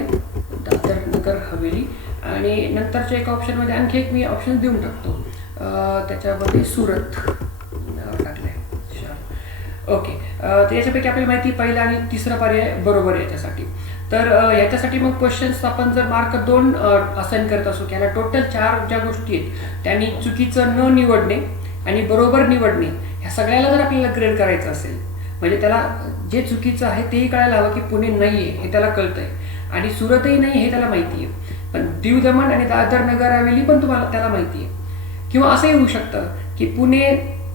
दादर नगर हवेली, आणि नंतरच्या एका ऑप्शनमध्ये आणखी एक मी ऑप्शन देऊन टाकतो, त्याच्यामध्ये सुरत टाकले. ओके, तर याच्यापैकी आपल्याला माहिती पहिला आणि तिसरा पर्याय बरोबर आहे याच्यासाठी. तर याच्यासाठी मग क्वेश्चन्स आपण जर मार्क 2 असाइन करत असू की याला टोटल 4 ज्या गोष्टी आहेत त्यांनी चुकीचं न निवडणे आणि बरोबर निवडणे, ह्या सगळ्याला जर आपल्याला ग्रेड करायचं असेल, म्हणजे त्याला जे चुकीचं आहे तेही कळायला हवं की पुणे नाही आहे हे त्याला कळतंय आणि सुरतही नाही हे त्याला माहिती आहे, पण दीव दमण आणि दादर नगर हवेली पण त्याला माहिती आहे. किंवा असंही होऊ शकतं की पुणे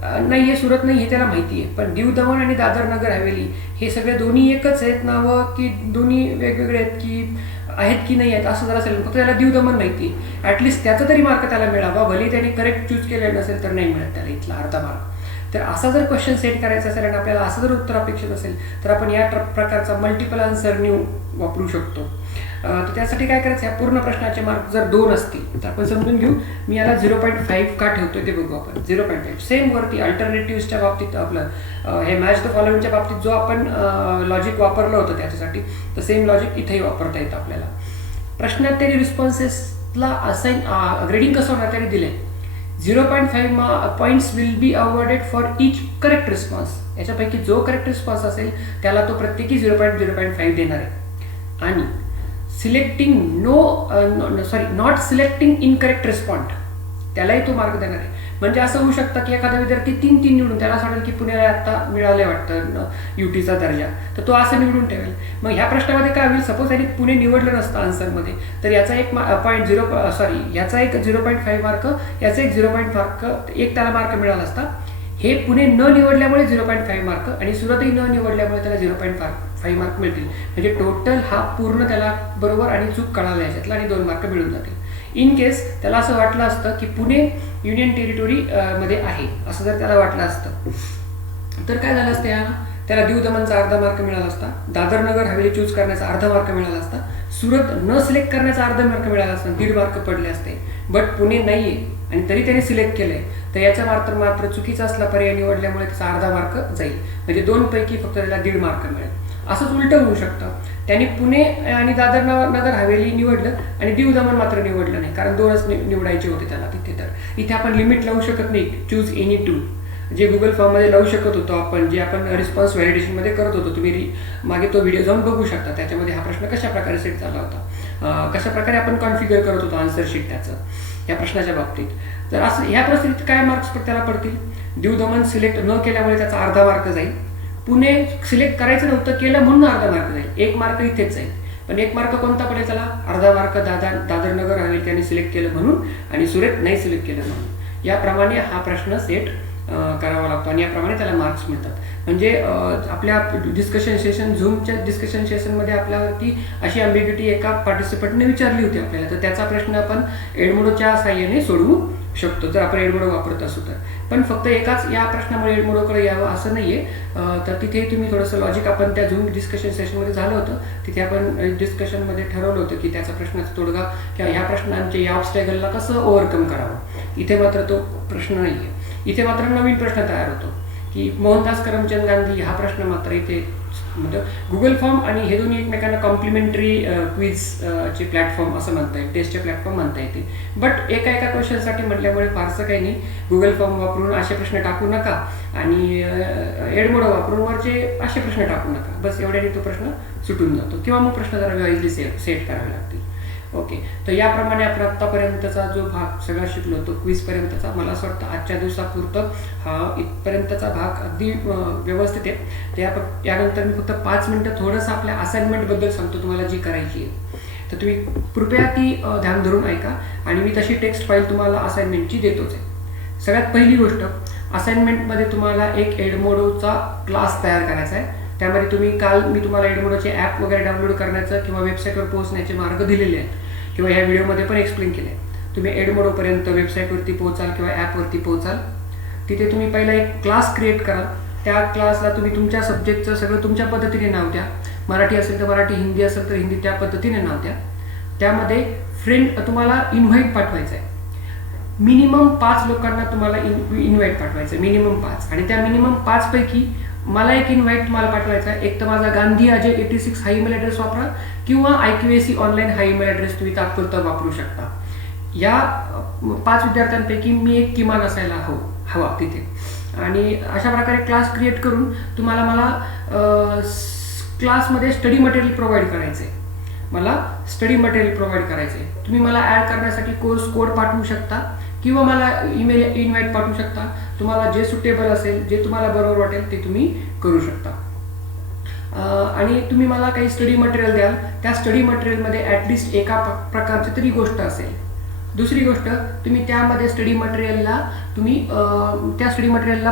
नाही आहे, सुरत नाही हे त्याला माहिती आहे, पण दीव दमण आणि दादर नगर हवेली हे सगळे दोन्ही एकच आहेत नावं की दोन्ही वेगवेगळे आहेत की आहेत की नाही आहेत असं जर असेल, फक्त त्याला दीव दमण माहिती आहे, ॲटलिस्ट त्याचा तरी मार्क त्याला मिळावा, भले त्याने करेक्ट चूज केलेलं नसेल तर नाही मिळत त्याला इथला अर्धा मार्क. तर असा जर क्वेश्चन सेट करायचा असेल आणि आपल्याला असं जर उत्तर अपेक्षित असेल तर आपण या प्रकारचा मल्टिपल आन्सर न्यू वापरू शकतो. तर त्यासाठी काय करायचं, या पूर्ण प्रश्नाचे मार्क जर 2 असतील तर आपण समजून घेऊ, मी याला 0.5 का ठेवतोय ते बघू आपण. 0.5 सेम वरती अल्टरनेटिव्हच्या बाबतीत आपलं हे मॅच द फॉलोइंगच्या बाबतीत जो आपण लॉजिक वापरलं होतं त्याच्यासाठी, तर सेम लॉजिक इथेही वापरता येतं आपल्याला. प्रश्नात त्यांनी रिस्पॉन्सेसला असाइन ग्रेडिंग कसं होणार त्याने दिले, 0.5 points will be awarded for each correct response. याच्यापैकी जो करेक्ट रिस्पॉन्स असेल त्याला तो प्रत्येकी 0.05 देणार आहे, आणि selecting not selecting incorrect respond त्यालाही तो मार्क देणार आहे. म्हणजे असं होऊ शकतं की एखादा विद्यार्थी 3 निवडून, त्याला सांगेल की पुण्याला आता मिळाले वाटतं युटीचा दर्जा, तर तो असं निवडून ठेवेल. मग ह्या प्रश्नामध्ये काय होईल, सपोज त्यांनी पुणे निवडलं नसतं आन्सरमध्ये तर याचा एक याचा एक 0.5 मार्क, याचा एक 0.5 मार्क, एक त्याला मार्क मिळाला असता. हे पुणे न निवडल्यामुळे 0.5 मार्क आणि सुरतही न निवडल्यामुळे त्याला 0.5 मार्क मिळतील. म्हणजे टोटल हा पूर्ण त्याला बरोबर आणि चूक कळाला याच्यातला आणि 2 मार्क मिळून जातील. इन केस त्याला असं वाटलं असतं की पुणे युनियन टेरिटोरी मध्ये आहे असं जर त्याला वाटलं असतं तर काय झालं असतं, त्याला दीव दमनचा अर्धा मार्क मिळाला असता, दादर नगर हवेली चूज करण्याचा अर्धा मार्क मिळाला असता, सुरत न सिलेक्ट करण्याचा अर्धा मार्क मिळाला असता, 1.5 मार्क पडले असते. बट पुणे नाहीये आणि तरी त्याने सिलेक्ट केलंय तर याचा मात्र चुकीचा असला पर्याय निवडल्यामुळे त्याचा अर्धा मार्क जाईल, म्हणजे 2 पैकी फक्त त्याला 1.5 मार्क मिळेल. असंच उलटं होऊ शकतं, त्यांनी पुणे आणि दादर नगर हवेली निवडलं आणि दीव दमण मात्र निवडलं नाही, कारण 2च निवडायचे होते त्याला तिथे. तर इथे आपण लिमिट लावू शकत नाही, चूज एनी 2 जे गुगल फॉर्ममध्ये लावू शकत होतो आपण, जे आपण रिस्पॉन्स व्हॅलिडेशनमध्ये करत होतो. तुम्ही मागे तो व्हिडिओ जाऊन बघू शकता, त्याच्यामध्ये हा प्रश्न कशा प्रकारे सेट झाला होता, कशा प्रकारे आपण कॉन्फिगर करत होतो आन्सर शीट त्याचं. या प्रश्नाच्या बाबतीत. जर असं ह्या परिस्थितीत काय मार्क्स त्याला पडतील? दीव दमन सिलेक्ट न केल्यामुळे त्याचा अर्धा मार्क जाईल. पुणे सिलेक्ट करायचं नव्हतं, केलं म्हणून अर्धा मार्क जाईल. 1 मार्क इथेच जाईल. पण 1 मार्क कोणता पडेल त्याला? अर्धा मार्क दादर नगर हवेली त्याने सिलेक्ट केलं म्हणून आणि सुरेत नाही सिलेक्ट केलं म्हणून. याप्रमाणे हा प्रश्न सेट करावा लागतो आणि याप्रमाणे त्याला मार्क्स मिळतात. म्हणजे आपल्या डिस्कशन सेशन, झूमच्या डिस्कशन सेशनमध्ये आपल्यावरती अशी अम्बिग्युटी एका पार्टिसिपंटने विचारली होती आपल्याला, तर त्याचा प्रश्न आपण एडमोडोच्या साहाय्याने सोडवू शकतो जर आपण एडमोडो वापरत असू तर. पण फक्त एकाच या प्रश्नामुळे एडमोडोकडे यावं असं नाहीये. तर तिथे तुम्ही थोडंसं लॉजिक, आपण त्या झूम डिस्कशन सेशनमध्ये झालं होतं, तिथे आपण डिस्कशनमध्ये ठरवलं होतं की त्याचा प्रश्नाचा तोडगा किंवा ह्या प्रश्नांचे या ऑब्स्टॅकलला कसं ओव्हरकम करावं. इथे मात्र तो प्रश्न नाहीये. इथे मात्र नवीन प्रश्न तयार होतो की मोहनदास करमचंद गांधी हा प्रश्न मात्र इथे म्हणजे गुगल फॉर्म आणि हे दोन्ही एकमेकांना कॉम्प्लिमेंटरी क्विजचे प्लॅटफॉर्म असं म्हणता येईल, टेस्टचे प्लॅटफॉर्म म्हणता येते. बट एका क्वेश्चनसाठी म्हटल्यामुळे फारसं काही नाही. गुगल फॉर्म वापरून असे प्रश्न टाकू नका आणि एडमोडो वापरून वरचे असे प्रश्न टाकू नका. बस एवढ्याने तो प्रश्न सुटून जातो किंवा मग प्रश्न जरा वाईजली सेट करावे लागतील. ओके, तर याप्रमाणे आपण आत्तापर्यंतचा जो भाग सगळा शिकलो तो क्विजपर्यंतचा, मला असं वाटतं आजच्या दिवसापुरतं हा इथपर्यंतचा भाग अगदी व्यवस्थित आहे. यानंतर मी फक्त 5 मिनिटं थोडंसं आपल्या असाइनमेंटबद्दल सांगतो तुम्हाला जी करायची आहे. तर तुम्ही कृपया ती ध्यान धरून ऐका आणि मी तशी टेक्स्ट फाईल तुम्हाला असाइनमेंटची देतोच आहे. सगळ्यात पहिली गोष्ट, असाइनमेंटमध्ये तुम्हाला एक एडमोडोचा क्लास तयार करायचा आहे. त्यामध्ये मी तुम्हाला एडमोडोचे ॲप वगैरे डाउनलोड करण्याचं किंवा वेबसाईटवर पोहोचण्याचे मार्ग दिलेले आहेत किंवा ह्या व्हिडिओमध्ये पण एक्सप्लेन केले आहे. तुम्ही एडमोडोपर्यंत वेबसाईटवरती पोहोचाल किंवा ॲपवरती पोहोचाल. तिथे तुम्ही पहिला एक क्लास क्रिएट कराल. त्या क्लासला तुम्ही तुमच्या सब्जेक्टचं सगळं तुमच्या पद्धतीने नाव द्या. मराठी असेल तर मराठी, हिंदी असेल तर हिंदी, त्या पद्धतीने नाव द्या. त्यामध्ये तुम्हाला इन्व्हाइट पाठवायचं आहे. मिनिमम 5 लोकांना तुम्हाला इन्व्हाइट पाठवायचं आहे, मिनिमम 5. आणि त्या मिनिमम 5 पैकी मला एक इन्व्हाइट तुम्हाला पाठवायचा आहे. एक तर माझा गांधी अजय 86 हा ईमेल ॲड्रेस वापरा किंवा IQAC ऑनलाईन हा ईमेल ॲड्रेस तुम्ही तात्पुरता वापरू शकता. या 5 विद्यार्थ्यांपैकी मी एक किमान असायला हवा तिथे. आणि अशा प्रकारे क्लास क्रिएट करून तुम्हाला मला क्लासमध्ये स्टडी मटेरियल प्रोव्हाइड करायचं आहे. तुम्ही मला ॲड करण्यासाठी कोर्स कोड पाठवू शकता किंवा मला ईमेल इन्व्हाइट पाठवू शकता. तुम्हाला जे सुटेबल असेल, जे तुम्हाला बरोबर वाटेल ते तुम्ही करू शकता. आणि तुम्ही मला काही स्टडी मटेरियल द्याल. त्या स्टडी मटेरियलमध्ये ॲटलिस्ट एका प्रकारची तरी गोष्ट असेल. दुसरी गोष्ट, तुम्ही त्यामध्ये स्टडी मटेरियलला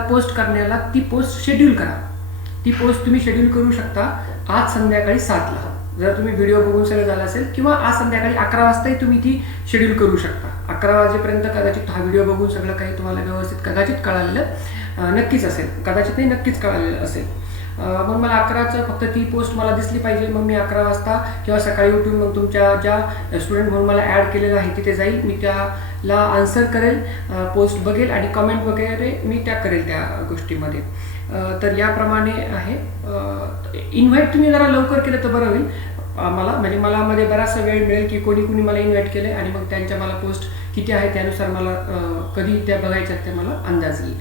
पोस्ट करण्याला ती पोस्ट शेड्यूल करा. ती पोस्ट तुम्ही शेड्यूल करू शकता आज संध्याकाळी 7ला, जर तुम्ही व्हिडिओ बघून सगळं झालं असेल, किंवा आज संध्याकाळी 11 वाजताही तुम्ही ती शेड्यूल करू शकता. 11 वाजेपर्यंत कदाचित हा व्हिडिओ बघून सगळं काही तुम्हाला व्यवस्थित कदाचित कळालेलं नक्कीच असेल, कदाचित नाही नक्कीच कळालेलं असेल. मग मला 11चं फक्त ती पोस्ट मला दिसली पाहिजे. मग मी 11 वाजता किंवा सकाळी उठून मग तुमच्या ज्या स्टुडंट म्हणून मला ॲड केलेलं आहे तिथे जाईल. मी त्याला आन्सर करेल, पोस्ट बघेल आणि कमेंट वगैरे मी त्या करेल त्या गोष्टीमध्ये. तर याप्रमाणे आहे. इन्व्हाइट तुम्ही जरा लवकर केलं तर बरं होईल. मला मध्ये बराचसा वेळ मिळेल की कोणी मला इन्व्हाइट केलं आणि मग त्यांच्या मला पोस्ट किती आहे त्यानुसार मला कधी त्या बघायच्या ते मला अंदाज येईल.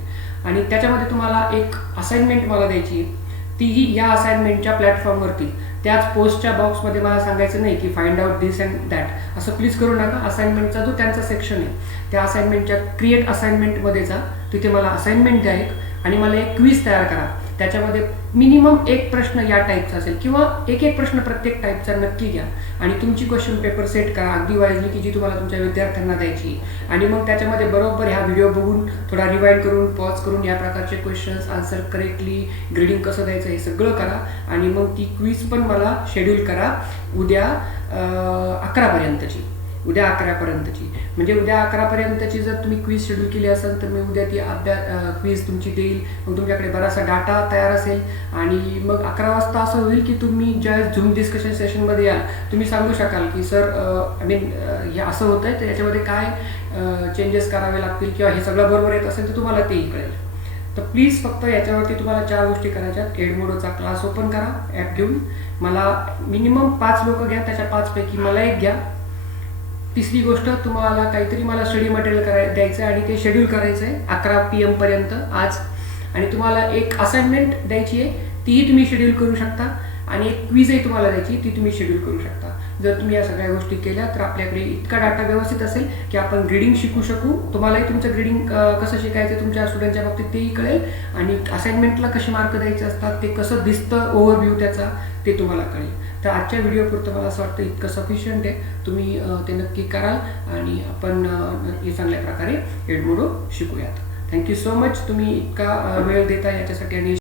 आणि त्याच्यामध्ये तुम्हाला एक असाइनमेंट मला द्यायची आहे. तीही या असाइनमेंटच्या प्लॅटफॉर्मवरती त्याच पोस्टच्या बॉक्समध्ये मला सांगायचं नाही की find out this and that असं प्लीज करू नका. असाइनमेंटचा जो त्यांचा सेक्शन आहे त्या असाइनमेंटच्या क्रिएट असाइनमेंटमध्ये जा. तिथे मला असाइनमेंट द्या एक आणि मला एक क्विज तयार करा. त्याच्यामध्ये मिनिमम एक प्रश्न या टाईपचा असेल किंवा एक प्रश्न प्रत्येक टाईपचा नक्की घ्या आणि तुमची क्वेश्चन पेपर सेट करा अगदी वाईजली की जी तुम्हाला तुमच्या विद्यार्थ्यांना द्यायची. आणि मग त्याच्यामध्ये बरोबर ह्या व्हिडिओ बघून थोडा रिवाइंड करून पॉज करून या प्रकारचे क्वेश्चन्स आन्सर करेक्टली, ग्रेडिंग कसं द्यायचं हे सगळं करा. आणि मग ती क्विज पण मला शेड्यूल करा उद्या 11पर्यंतची. म्हणजे उद्या 11पर्यंतची जर तुम्ही क्विज शेड्यूल केली असेल तर मी उद्या ती क्विज तुमची देईल. मग तुमच्याकडे बराचसा डाटा तयार असेल आणि मग 11 वाजता असं होईल की तुम्ही ज्या झूम डिस्कशन सेशनमध्ये याल तुम्ही सांगू शकाल की सर हे असं होतं आहे तर याच्यामध्ये काय चेंजेस करावे लागतील किंवा हे सगळं बरोबर येत असेल तर तुम्हाला तेही कळेल. तर प्लीज फक्त याच्यावरती तुम्हाला 4 गोष्टी करायच्यात. एडमोडोचा क्लास ओपन करा ॲप घेऊन. मला मिनिमम 5 लोक घ्या, त्याच्या 5 पैकी मला एक घ्या. तिसरी गोष्ट, तुम्हाला काहीतरी मला स्टडी मटेरियल द्यायचं आहे आणि ते शेड्यूल करायचं आहे 11 PM पर्यंत आज. आणि तुम्हाला एक असाइनमेंट द्यायची आहे, तीही तुम्ही शेड्यूल करू शकता. आणि एक क्विजही तुम्हाला द्यायची, ती तुम्ही शेड्यूल करू शकता. जर तुम्ही या सगळ्या गोष्टी केल्या तर आपल्याकडे इतका डाटा व्यवस्थित असेल की आपण ग्रेडिंग शिकू शकू. तुम्हालाही तुमचं ग्रेडिंग कसं शिकायचं तुमच्या स्टुडंटच्या बाबतीत तेही कळेल, आणि असाइनमेंटला कसे मार्क द्यायचे असतात, ते कसं दिसतं ओव्हरव्ह्यू त्याचा, ते तुम्हाला कळेल. तर आजच्या व्हिडिओपुरतं मला असं वाटतं इतकं सफिशियंट आहे. तुम्ही ते नक्की कराल आणि आपण हे चांगल्या प्रकारे एडमोडो शिकूयात. थँक्यू सो मच, तुम्ही इतका वेळ देता याच्यासाठी आणि